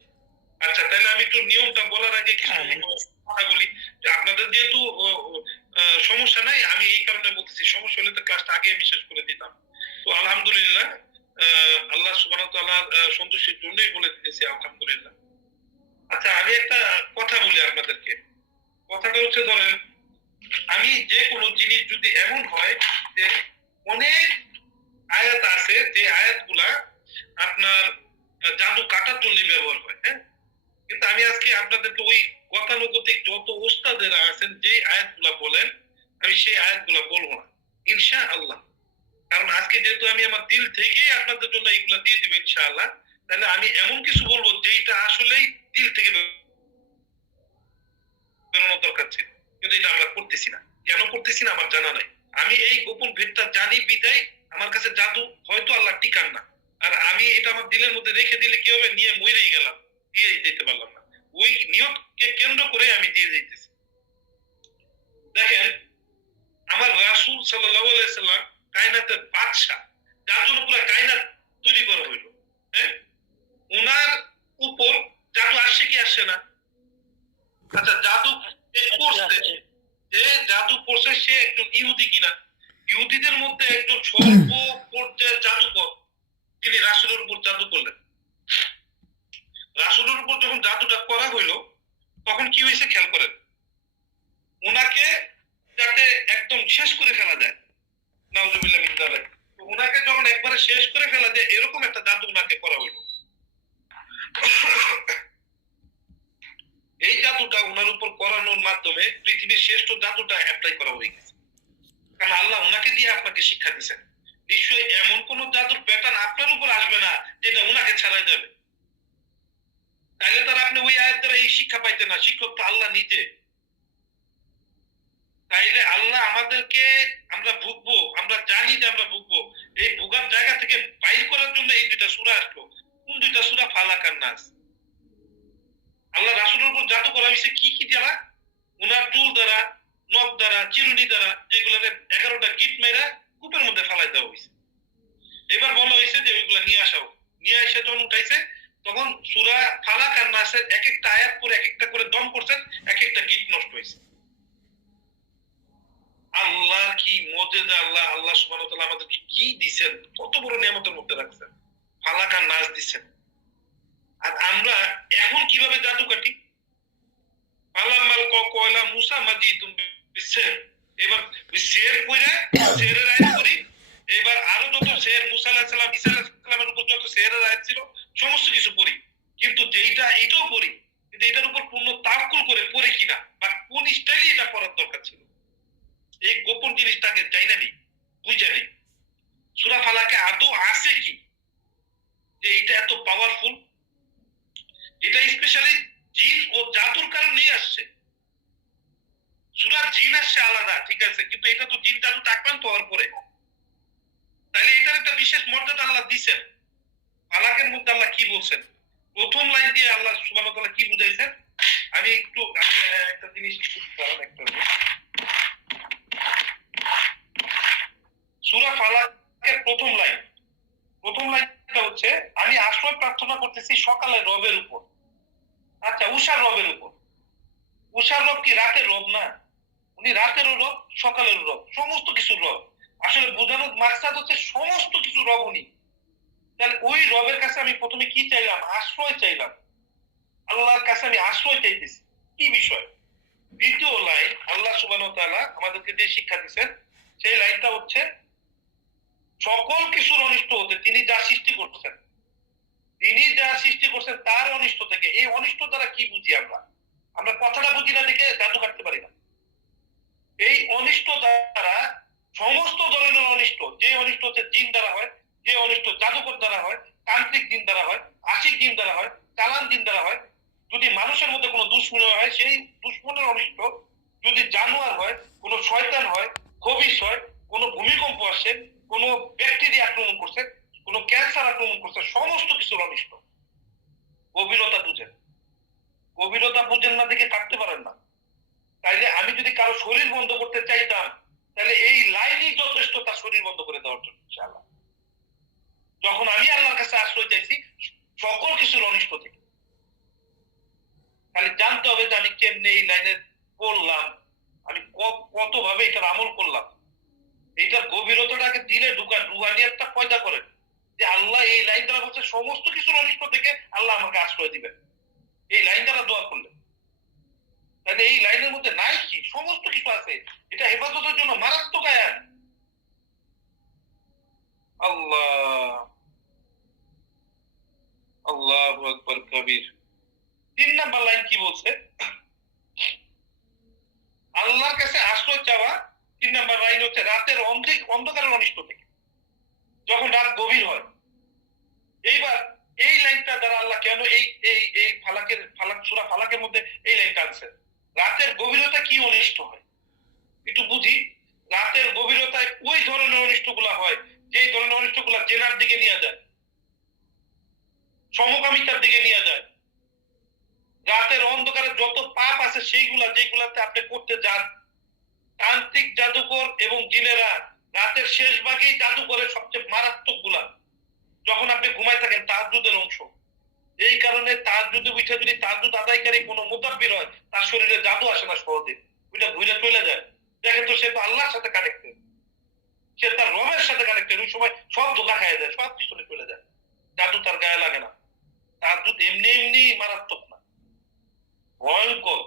আচ্ছা তাহলে আমি একটু নিয়মটা বলার আগে কিছু কথা বলি যে আপনাদের যেহেতু সমস্যা নাই, আমি এই কারণে বলতেছি, সমস্যা হলে তো ক্লাসটা আগে আমি শেষ করে দিতাম। তো আলহামদুলিল্লাহ আল্লাহ সুবহানাহু ওয়া তাআলার সন্তুষ্টির জন্যই বলে দিতেছি আলহামদুলিল্লাহ। আচ্ছা আমি একটা কথা বলি আপনাদেরকে। কথাটা হচ্ছে ধরেন আমি যে কোনো জিনিস যদি এমন হয় যে অনেক আয়াত আছে যে আয়াতগুলা আপনার জাদু কাটার জন্য ব্যবহার হয়, হ্যাঁ, কিন্তু আমি আজকে আপনাদেরকে ওই গতানুগতিক যত ওস্তাদেরা আছেন যে আয়াতগুলা বলেন, আমি সেই আয়াতগুলা বলবো না ইনশাআল্লাহ। কারণ আজকে যেহেতু আমি আমার দিল থেকেই আপনাদের জন্য এইগুলা দিয়ে দিব ইনশাআল্লাহ, তাহলে আমি এমন কিছু বলবো যেটা আসলেই দিল থেকে বেরোনোর দরকার ছিল, কিন্তু এটা আমরা করতেছি না। কেন করতেছি না আমার জানা নাই। আমি এই গোপন ভেদটা জানি বিদায় আমার কাছে জাদু হয়তো আল্লাহ টিকান না। আর আমি এটা আমার দিলের মধ্যে রেখে দিলে কি হবে, নিয়ে মইরেই গেলাম, দিয়ে দিতে পারলাম না। ওই নিয়তকে কেন্দ্র করে আমি দিয়ে দিতেছি। দেখেন আমার রাসূল সাল্লাল্লাহু আলাইহি সাল্লাম কায়নাতের বাদশা, যার জন্য পুরো কায়নাত তৈরি করা হইলো। হ্যাঁ, ওনার উপর জাদু আসছে কি আসছে না? আচ্ছা, জাদু করছে, যে জাদু করছে সে একজন ইহুদি কিনা? ইহুদিদের মধ্যে একজন সর্ব পর্যায়ের জাদুকর, তিনি রাসূলের উপর জাদু করলেন। রাসূলের উপর যখন জাদুটা করা হইলো, তখন কি হয়েছে খেয়াল করেন। ওনাকে যাতে একদম শেষ করে ফেলা যায়, নাউজুবিল্লাহ মিন যালিক, তো ওনাকে যখন একবারে শেষ করে ফেলা যায় এরকম একটা জাদু ওনাকে করা হইলো। এই জাদুটা ওনার উপর করানোর মাধ্যমে পৃথিবীর শ্রেষ্ঠ জাদুটা অ্যাপ্লাই করা হয়ে গেছে। কারণ আল্লাহ ওনাকে দিয়ে আপনাকে শিক্ষা দিচ্ছেন। নিশ্চয়ই এমন কোন জাদুর প্যাটার্ন আপনার উপর আসবে না যেটা ওনাকে ছাড়াই যাবে। তাইলে তারা আপনি ওই আয়াত দ্বারা এই শিক্ষা পাইতেন না, শিক্ষক তো আল্লাহ নিজে। তাইলে আল্লাহ আমাদেরকে, আমরা ভুগবো, আমরা জানি যে আমরা ভুগবো, এই ভোগার জায়গা থেকে বাইর করার জন্য এই দুইটা সূরা আসলো। কোন দুইটা সূরা? ফালাক আর নাস। আল্লাহ রাসূলের উপর জাদু করা হয়েছে কি কি দ্বারা? ওনার চুল দ্বারা, নখ দ্বারা, চিরুনি দ্বারা, যেগুলোকে 11টা গিট মেরা কূপের মধ্যে ফেলাই দেওয়া হয়েছে। এবার বলা হয়েছে যে ওইগুলা নিয়ে আসাও। নিয়ে এসে যখন উঠাইছে, তখন সূরা ফালাক আর নাসের এক একটা আয়াত পরে এক একটা করে দম করছেন, এক একটা গিট নষ্ট হয়েছে। আল্লাহ কি মুজিজা! আল্লাহ আল্লাহ সুবহানাহু ওয়া তাআলা আমাদেরকে কি দিবেন, কত বড় নিয়ামতের মধ্যে রাখছেন, ফালাক আর নাস দিবেন। আর আমরা এখন কিভাবে জাদু কাটি? আলামাল কয়লা মুসা মাজিতুম বিশের, এবার শের কইরা শেরের আয়াত করি। এবার আরো যত শের, মুসা আলাইহিস সালাম, ঈসা আলাইহিস সালামের উপর যত শেরের আয়াত ছিল সমস্ত কিছু পড়ি, কিন্তু যেইটা এটাও পড়ি, কিন্তু এটার উপর পূর্ণ তাওয়াক্কুল করে পড়ি কিনা, বা কোন স্টাইলে এটা পড়ার দরকার ছিল, এই গোপন জিনিসটাকে জানি না, বুঝে নেই। সূরা ফালাকে আদৌ আছে কি যে এটা এত পাওয়ারফুল? এটা স্পেশালি জিন ও জাদুর কারণেই আসছে। সূরা জিন আসছে আলাদা, ঠিক আছে, কিন্তু এটা তো জিন জাদুতে আক্রান্ত হওয়ার পরে। তাহলে এটার একটা বিশেষ মর্যাদা আল্লাহ দিয়েছেন। ফালাকের মধ্যে আল্লাহ কি বলছেন? প্রথম লাইন দিয়ে আল্লাহ সুবহানাহু ওয়া তাআলা কি বুঝাইছেন? আমি একটা জিনিস সূরা ফালাকের প্রথম লাইনটা হচ্ছে, আমি আশ্রয় প্রার্থনা করতেছি সকালের রবের উপর। আচ্ছা, উষার রবের উপর। উষার রব কি রাতের রব না? উনি রাতেরও রব, সকালের রব, সমস্ত কিছু রব। আসলে বোঝানোর মাকসাদ হচ্ছে সমস্ত কিছু রব উনি। তাহলে ওই রবের কাছে আমি প্রথমে কি চাইলাম? আশ্রয় চাইলাম। আল্লাহর কাছে আমি আশ্রয় চাইতেছি। কি বিষয়? দ্বিতীয় লাইন, আল্লাহ সুবহানাহু ওয়া তাআলা আমাদেরকে যে শিক্ষা দিচ্ছেন, সেই লাইনটা হচ্ছে, সকল কিছুর অনিষ্ট হতে তিনি যা সৃষ্টি করছেন, তার অনিষ্ট থেকে। এই অনিষ্ট দ্বারা কি বুঝি আমরা? আমরা কথাটা বুঝি না দেখে জাদু কাটতে পারি না। এই অনিষ্ট দ্বারা সমস্ত ধরনের অনিষ্ট, যে অনিষ্ট হচ্ছে জিন দ্বারা হয়, যে অনিষ্ট জাদুকর দ্বারা হয়, তান্ত্রিক জিন দ্বারা হয়, আশিক জিন দ্বারা হয়, চালান জিন দ্বারা হয়, যদি মানুষের মধ্যে কোনো দুশ্মনী হয়, সেই দুশ্মনের অনিষ্ট যদি জানোয়ার হয়, কোনো শয়তান হয়, খবিশ হয়, কোনো ভূমিকম্প আসে, কোনো ব্যাকটেরিয়া আক্রমণ করছে, কোনো ক্যান্সার আক্রমণ করছে, সমস্ত কিছুর অনিষ্ট। গভীরতা বুঝেন না দেখে থাকতে পারেন না। তাইলে আমি যদি কারো শরীর বন্ধ করতে চাইতাম, তাহলে এই লাইনই যথেষ্ট তার শরীর বন্ধ করে দেওয়ার জন্য। ইনশাআল্লাহ, যখন আমি আল্লাহর কাছে আশ্রয় চাইছি সকল কিছুর অনিষ্ট থেকে, তাহলে জানতে হবে যে আমি কেমনে এই লাইনে পড়লাম, আমি কত ভাবে এটার আমল করলাম। এইটার গভীরতাটাকে দিলে ঢুকান, রুহানিয়াতটা পয়দা করেন যে আল্লাহ এই লাইন দ্বারা বলছে সমস্ত কিছুর অনিষ্ট থেকে আল্লাহ আমাকে আশ্রয় দিবেন, এই লাইন দ্বারা দোয়া করলে। তাহলে এই লাইনের মধ্যে নাই কি? সমস্ত কিছু আছে। এটা হেফাজতের জন্য মারাত্মক আয়াত। আল্লাহ আল্লাহু আকবার কবির। 3 নাম্বার লাইন কি বলছে? আল্লাহর কাছে আশ্রয় চাওয়া। 3 নাম্বার লাইন হচ্ছে রাতের অন্ধকারের অনিষ্ট থেকে, যখন রাত গভীর হয়। এইবার এই লাইনটা দ্বারা আল্লাহ কেন এই সূরা ফালাকের মধ্যে এই লাইনটা আনছে? রাতের গভীরতা কি অনিষ্ট হয় একটু বুঝি। রাতের গভীরতায় ওই ধরনের অনিষ্টগুলা হয় যে ধরনের অনিষ্টগুলা জেনার দিকে নিয়ে যায়, সমকামিতার দিকে নিয়ে যায়। রাতের অন্ধকারে যত পাপ আছে সেইগুলা, যেগুলাতে আপনি করতে যান, তান্ত্রিক জাদুকর এবং জিনেরা রাতের শেষ ভাগেই জাদু করে সবচেয়ে মারাত্মক গুলা, যখন আপনি ঘুমায় থাকেন তাহাজ্জুদের অংশ। এই কারণে তাহাজ্জুদে উঠে যদি তাহাজ্জুদ আদায়কারী কোনো মুতাব্বির হয়, তার শরীরে জাদু আসে না সহজে, ওইটা ঘুরে চলে যায়। দেখেন তো, সে তো আল্লাহর সাথে কানেক্টেড, সে তার রবের সাথে কানেক্টেড, ওই সময় সব ধোকা খায় যায়, সব পিছনে চলে যায়, জাদু তার গায়ে লাগে না। তাহাজ্জুদ এমনি এমনি মারাত্মক না, ভয়ঙ্কর।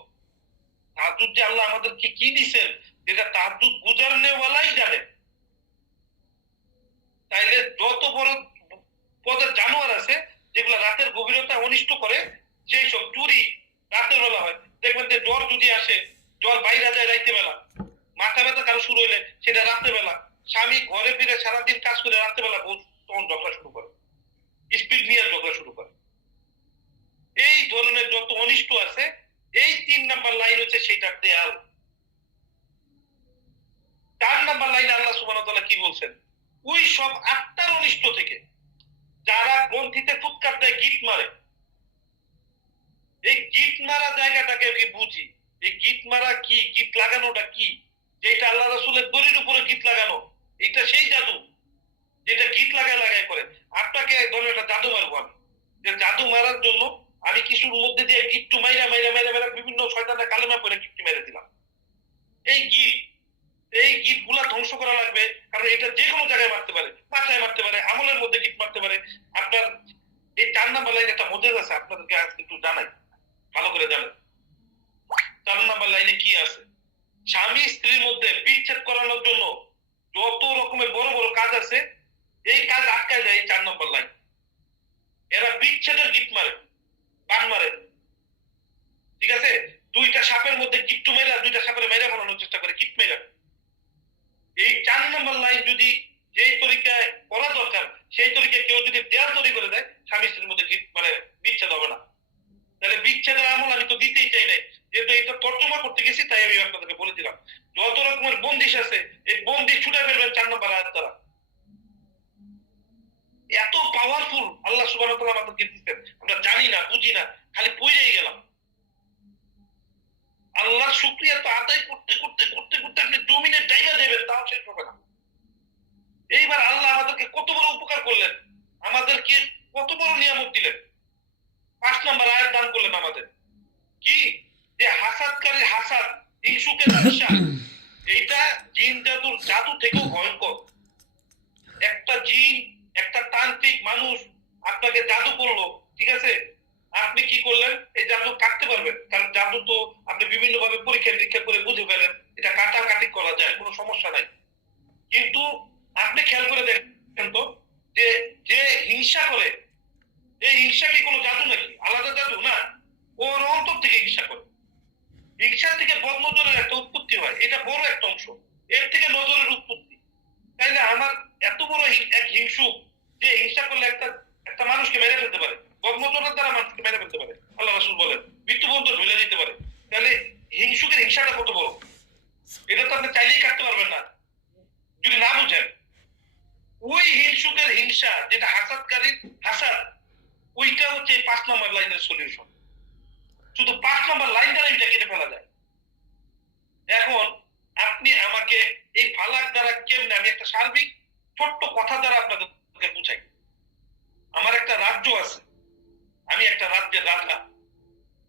তাহাজ্জুদ যে আল্লাহ আমাদেরকে কি দিচ্ছেন, যেটা তাহাজ্জুদ গুজারনেওয়ালাই জানে। তাইলে যত বড় পদের জানোয়ার আছে যেগুলো রাতের গভীরতা অনিষ্ট করে, সেই সব চুরি রাতের বেলা হয়। দেখবেন যে জ্বর যদি আসে, জ্বর বাইরে যায় রাইতে বেলা, মাথা ব্যথা কারো শুরু হইলে সেটা রাত্রে বেলা, স্বামী ঘরে ফিরে সারাদিন কাজ করে রাত্রে বেলা বউ তখন ঝগড়া শুরু করে, স্পিড নিয়ে ঝগড়া শুরু করে। এই ধরনের যত অনিষ্ট আছে, এই 3 নাম্বার লাইন হচ্ছে সেইটার দেয়াল। 4 নাম্বার লাইনে আল্লাহ সুবহানাহু ওয়া তাআলা কি বলছেন, ওই সব আত্মার অনিষ্ট থেকে যারা গ্রন্থিতে ফুৎকার দেয়, গিট মারে, এই গিট মারা জায়গাটাকে কি বুঝি, এই গিট মারা কি, গিট লাগানোটা কি, যেটা আল্লাহ রাসূলের দড়ির উপরে গিট লাগানো, এটা সেই জাদু যেটা গিট লাগায় লাগায় করে। আপনাকে ধরুন একটা জাদু মারবো আমি, যে জাদু মারার জন্য আমি কিছুর মধ্যে দিয়ে গিট্টু মাইরা মাইরা মাইরা মাইরা বিভিন্ন শয়তানের কালেমা পড়ে গিট্টু মেরে দিলাম। এই গিট গুলা ধ্বংস করা লাগবে, কারণ এটা যে কোনো জায়গায় মারতে পারে, মাথায় মারতে পারে, আমলের মধ্যে গিট মারতে পারে। আপনার এই 4 নাম্বার লাইনে একটা মজেজ আছে, আপনাদেরকে আজকে একটু জানাই, ভালো করে জানেন। 4 নাম্বার লাইনে কি আছে, স্বামী স্ত্রীর মধ্যে বিচ্ছেদ করানোর জন্য যত রকমের বড় বড় কাজ আছে, এই কাজ আটকায় যায় এই 4 নাম্বার লাইন। এরা বিচ্ছেদের গিট মারে, বান মারে, ঠিক আছে। 2টা সাপের মধ্যে গিট্টু মেরা, 2টা সাপের মেরে ফেলানোর চেষ্টা করে, গিট মেরা। এই 4 নাম্বার লাইন যদি যেই তরিকায় করা দরকার, সেই তরিকায় কেউ যদি দেয়াল তৈরি করে দেয়, স্বামী স্ত্রীর মধ্যে মানে বিচ্ছেদ হবে না। তাহলে বিচ্ছেদের আমল আমি তো দিতেই চাই নাই, যেহেতু এটা তর্জমা করতে গেছি, তাই আমি আপনাদেরকে বলে দিলাম। যত রকমের বন্দিশ আছে, এই বন্দিশ ছুটে ফেলবেন 4 নাম্বার আয়াত দ্বারা। এত পাওয়ারফুল আল্লাহ সুবহানাহু ওয়া তাআলা আমাদেরকে দিচ্ছেন, আমরা জানি না, বুঝি না, খালি পড়েই গেলাম। আল্লাহর শুকরিয়া তো আদায় করতে করতে করতে করতে আপনি 2 মিনিট জায়গা দেবেন, তাও শেষ হবে না। এইবার আল্লাহ আমাদেরকে কত বড় উপকার করলেন, আমাদেরকে কত বড় নিয়ামত দিলেন। 5 নাম্বার আয়াত দান করলেন আমাদের, কি যে হাসাদকারীর হাসাদ, হিংসুকের হিংসা, এইটা জিন জাদুর জাদু থেকেও ভয়ঙ্কর। একটা জিন, একটা তান্ত্রিক মানুষ আপনাকে জাদু করলো, ঠিক আছে, আপনি কি করলেন, এই জাদু কাটতে পারবেন, কারণ জাদু তো আপনি বিভিন্ন ভাবে পরীক্ষা নিরীক্ষা করে বুঝে ফেলেন, এটা কাটাকাটি করা যায়, কোনো সমস্যা নাই। কিন্তু আপনি খেয়াল করে দেখেন তো, যে যে হিংসা করে, এই হিংসা কি কোনো জাদু নাকি, আলাদা জাদু না, ওর অন্তর থেকে হিংসা করে। হিংসা থেকে বদনজরের একটা উৎপত্তি হয়, এটা বড় একটা অংশ, এর থেকে নজরের উৎপত্তি। তাইলে আমার এত বড় এক হিংসুক, যে হিংসা করলে একটা মানুষকে মেরে ফেলতে পারে, বদনজরের দ্বারা মানুষকে মেরে ফেলতে পারে, আল্লাহ রাসূল বলেন মৃত্যু পর্যন্ত ঝুলে দিতে পারে। তাহলে হিংসুকের হিংসাটা কত বড়, এটা তো আপনি চাইলেই কাটতে পারবেন না যদি না বুঝেন। ওই হিংসুকের হিংসা, যেটা হাসাদকারীর হাসাদ, ওইটা হচ্ছে 5 নাম্বার লাইনের সলিউশন। শুধু 5 নাম্বার লাইন দ্বারা এটা কেটে ফেলা যায়। এখন আপনি আমাকে এই ফালাক দ্বারা কেমনে, আমি একটা সার্বিক ছোট্ট কথা দ্বারা আপনাদেরকে বুঝাই। আমার একটা রাজ্য আছে, আমি একটা রাজ্যের রাজা,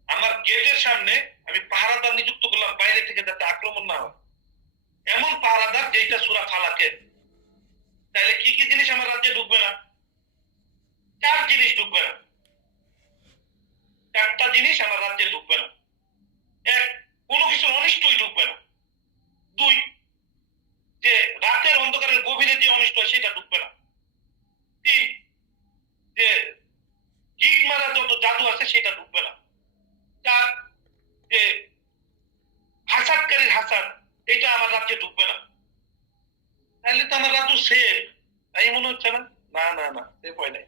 আমার গেটের সামনে আমি পাহারাদার নিযুক্ত করলাম, বাইরে থেকে যাতে আক্রমণ না হয়, এমন পাহারাদার যেটা সূরা ফালাকের। তাহলে কি কি জিনিস আমার রাজ্যে ঢুকবে না? 4 জিনিস ঢুকবে না, 4টা জিনিস আমার রাজ্যে ঢুকবে না। 1, কোনো কিছু অনিষ্টই ঢুকবে না। 2, যে রাতের অন্ধকারের গভীরে যে অনিষ্ট হয় সেটা ঢুকবে না। 3, যে গিট মারা যত জাদু আছে সেটা ঢুকবে না। 4, যে হাসাদকারীর হাসাদ, এটা আমার রাজ্যে ঢুকবে না। তাহলে তো আমার রাজ্য সেফ, তাই মনে হচ্ছে না? না না না, সেফ হয় নাই,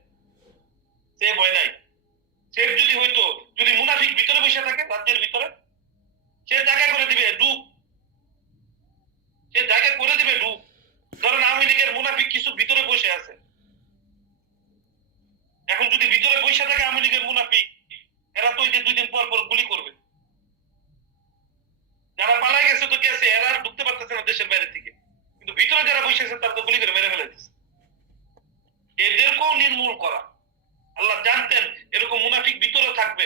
সেফ হয় নাই। সেফ যদি হইতো, যদি মুনাফিক ভিতরে বসে থাকে রাজ্যের ভিতরে, সে জায়গা করে দিবে ঢুক, সে জায়গা করে দিবে ঢুক। ধরেন আওয়ামী লীগের মুনাফিক কিছু ভিতরে বসে আছে, এখন যদি ভিতরে বসে থাকে আওয়ামী লীগের মুনাফিক, এরা তো ওই যে 2 দিন পর পর গুলি করবে। যারা পালাই গেছে তো গেছে, এরা আর ঢুকতে পারতেছে না দেশের বাইরে থেকে, তো ভিতরে যারা বসে আছে তারা তো গুলি করে মেরে ফেলে দিচ্ছে। এদেরকেও নির্মূল করা। আল্লাহ জানতেন এরকম মুনাফিক ভিতরে থাকবে,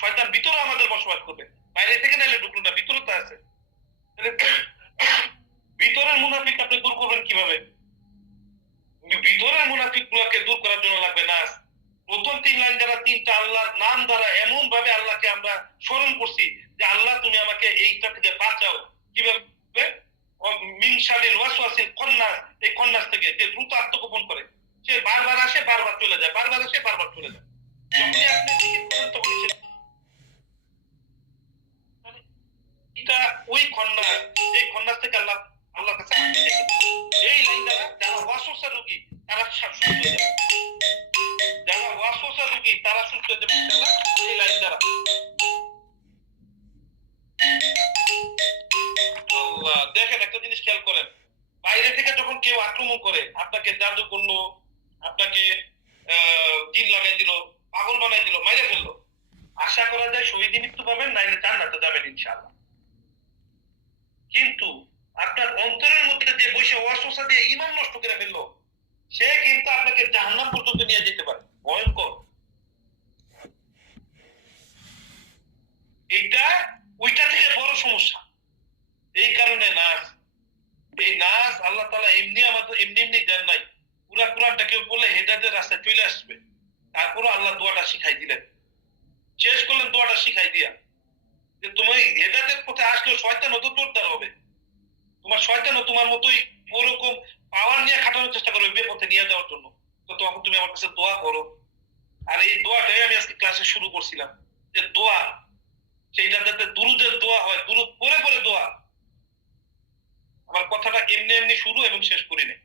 শয়তান ভিতরে আমাদের বসবাস করবে, বাইরে থেকে নাইলে ঢুকলো না, ভিতরে তো আছে। ভিতরের মুনাফিক আপনি দূর করবেন কিভাবে? ভিতরের মুনাফিক গুলাকে দূর করার জন্য লাগবে নাস। প্রথম 3 লাইন দ্বারা 3টা আল্লাহর নাম দ্বারা এমন ভাবে আল্লাহকে আমরা স্মরণ করছি যে আল্লাহ তুমি আমাকে এইটা থেকে বাঁচাও। কিভাবে? মিন শারিল ওয়াসওয়াসিল খান্নাস, এই খান্নাস থেকে যে দ্রুত আত্মগোপন করে, সে বারবার আসে বারবার চলে যায়, বারবার আসে বারবার চলে যায়। যখনই আপনি জিকির করেন তখনই সে এটা ওই খন্নাস, এই খন্নাস থেকে আল্লাহর কাছে এই লাইন দ্বারা যারা ওয়াসওয়াসা রোগী তারা সুস্থ হয়ে যাবে, যারা ওয়াসওয়াসা রোগী তারা সুস্থ হয়ে যাবে ইনশাআল্লাহ এই লাইন দ্বারা। আল্লাহ দেখেন একটা জিনিস খেয়াল করেন, বাইরে থেকে যখন কেউ আক্রমণ করে, আপনাকে জাদু করলো, আপনাকে জিন লাগাই দিল, পাগল বানাই দিল, মাইরে ফেললো, আশা করা যায় শহীদ মৃত্যু পাবেন, নাইলে জান্নাতে যাবেন ইনশাআল্লাহ। কিন্তু আপনার অন্তরের মধ্যে যে বসে ওয়াসওয়াসা দিয়ে ঈমান নষ্ট করে ফেললো, সে কিন্তু আপনাকে জাহান্নাম পর্যন্ত নিয়ে যেতে পারে। ভয়ঙ্কর। এইটা ওইটা থেকে বড় সমস্যা। এই কারণে নাস, এই নাস আল্লাহ তাআলা এমনি আমাদের এমনি দেন নাই। পুরা কোরআনটা কেউ বলে হেদায়েতের রাস্তায় চলে আসবে, তারপরে আল্লাহ দোয়াটা শিখাই দিলেন, শেষ করলেন দোয়াটা শিখাই দিয়া যে তুমি হেদায়েতের পথে আসলে শয়তান অত জোরদার হবে, তোমার শয়তানও তোমার মতোই ওরকম পাওয়ার নিয়ে খাটানোর চেষ্টা করবে বিপথে নিয়ে যাওয়ার জন্য। তো তখন তুমি আমার কাছে দোয়া করো। আর এই দোয়াটাই আমি আজকে ক্লাসে শুরু করছিলাম, যে দোয়া সেইটা যাতে দুরুদের দোয়া হয়, দুরুদ পরে পরে দোয়া। আমার কথাটা এমনি এমনি শুরু এবং শেষ করি না।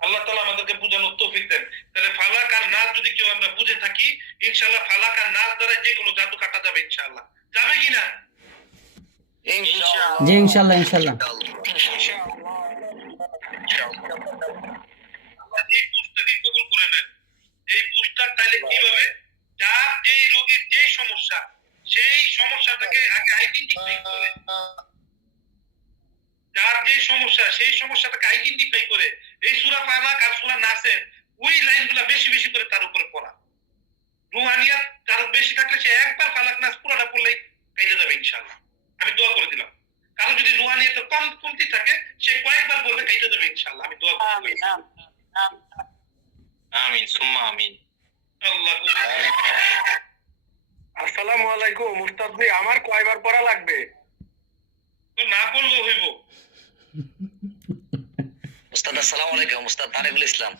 আল্লাহ তাআলা আমাদেরকে বুঝানোর তৌফিক দেন। তাহলে ফালাক আর নাস যদি কেউ আমরা বুঝে থাকি, ইনশাআল্লাহ ফালাক আর নাস দ্বারা যে কোনো জাদু কাটা যাবে ইনশাআল্লাহ। যাবে কিনা? জি ইনশাল্লাহ ইনশাল্লাহ। এই বুঝটাকে কবুল করে নেন। এই বুঝটার তাইলে কিভাবে? যার যেই রোগীর যেই সমস্যা, সেই সমস্যাটাকে আগে আইডেন্টিফাই করে, যার যে সমস্যা সেই সমস্যাটাকে আইডেন্টিফাই করে এই সূরা ফালাক আর সূরা নাসের ওই লাইনগুলো বেশি বেশি করে তার উপরে পড়া। রুহানিয়াত তার বেশি থাকলে সে একবার ফালাক নাস পুরোটা পড়লেই পেয়ে যাবে ইনশাআল্লাহ। আমি দোয়া করে দিলাম। কারো যদি রুহানিয়াত কমতি থাকে সে কয়েকবার পড়লে পেয়ে যাবে ইনশাআল্লাহ। আমি দোয়া করে দিলাম। আমিন সুম্মা আমিন। আল্লাহ আসসালামু আলাইকুম মুস্তাদ ভাই, আমার কয়বার পড়া লাগবে? তো না পড়লেও হইব। উস্তাদ আসসালামু আলাইকুম। উস্তাদ তারেকুল ইসলাম।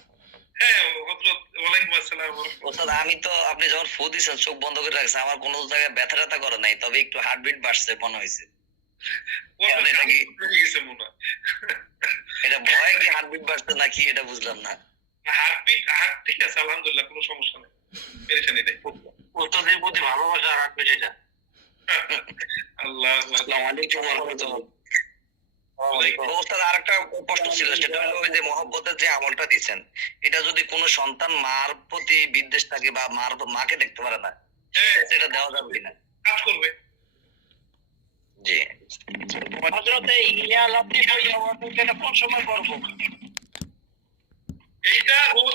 হ্যাঁ হযরত, ওয়ালাইকুম আসসালাম। উস্তাদ আমি তো আপনি যখন ফু দিছেন চোখ বন্ধ করে রাখছেন, আমার কোনো জায়গায় ব্যথা ট্যাথা করে নাই, তবে একটু হার্টবিট বাড়ছে মনে হয়েছে। এটা কি গেছে মনে হয়। এটা ভয় কি হার্টবিট বাড়ছে নাকি এটা বুঝলাম না। হার্ট ঠিক আছে আলহামদুলিল্লাহ, কোনো সমস্যা নেই, পেরেশানি নেই। উস্তাদের প্রতি ভালোবাসা রাখবে সেটা। আল্লাহ আসসালামু আলাইকুম ওয়া রাহমাতুল্লাহ। উস্তাদ আরেকটা প্রশ্ন ছিল, সেটা হলো ওই যে মহব্বতের যে আমলটা দিচ্ছেন, এটা যদি কোনো সন্তান মার প্রতি বিদ্বেষ থাকে বা মাকে দেখতে পারে না, সেটা দেওয়া যাবে কিনা? কাজ করবে। জি হযরতে ইয়া লতিফ ইয়া ওয়াদুদ এটা কোন সময় করব? এইটা রোজ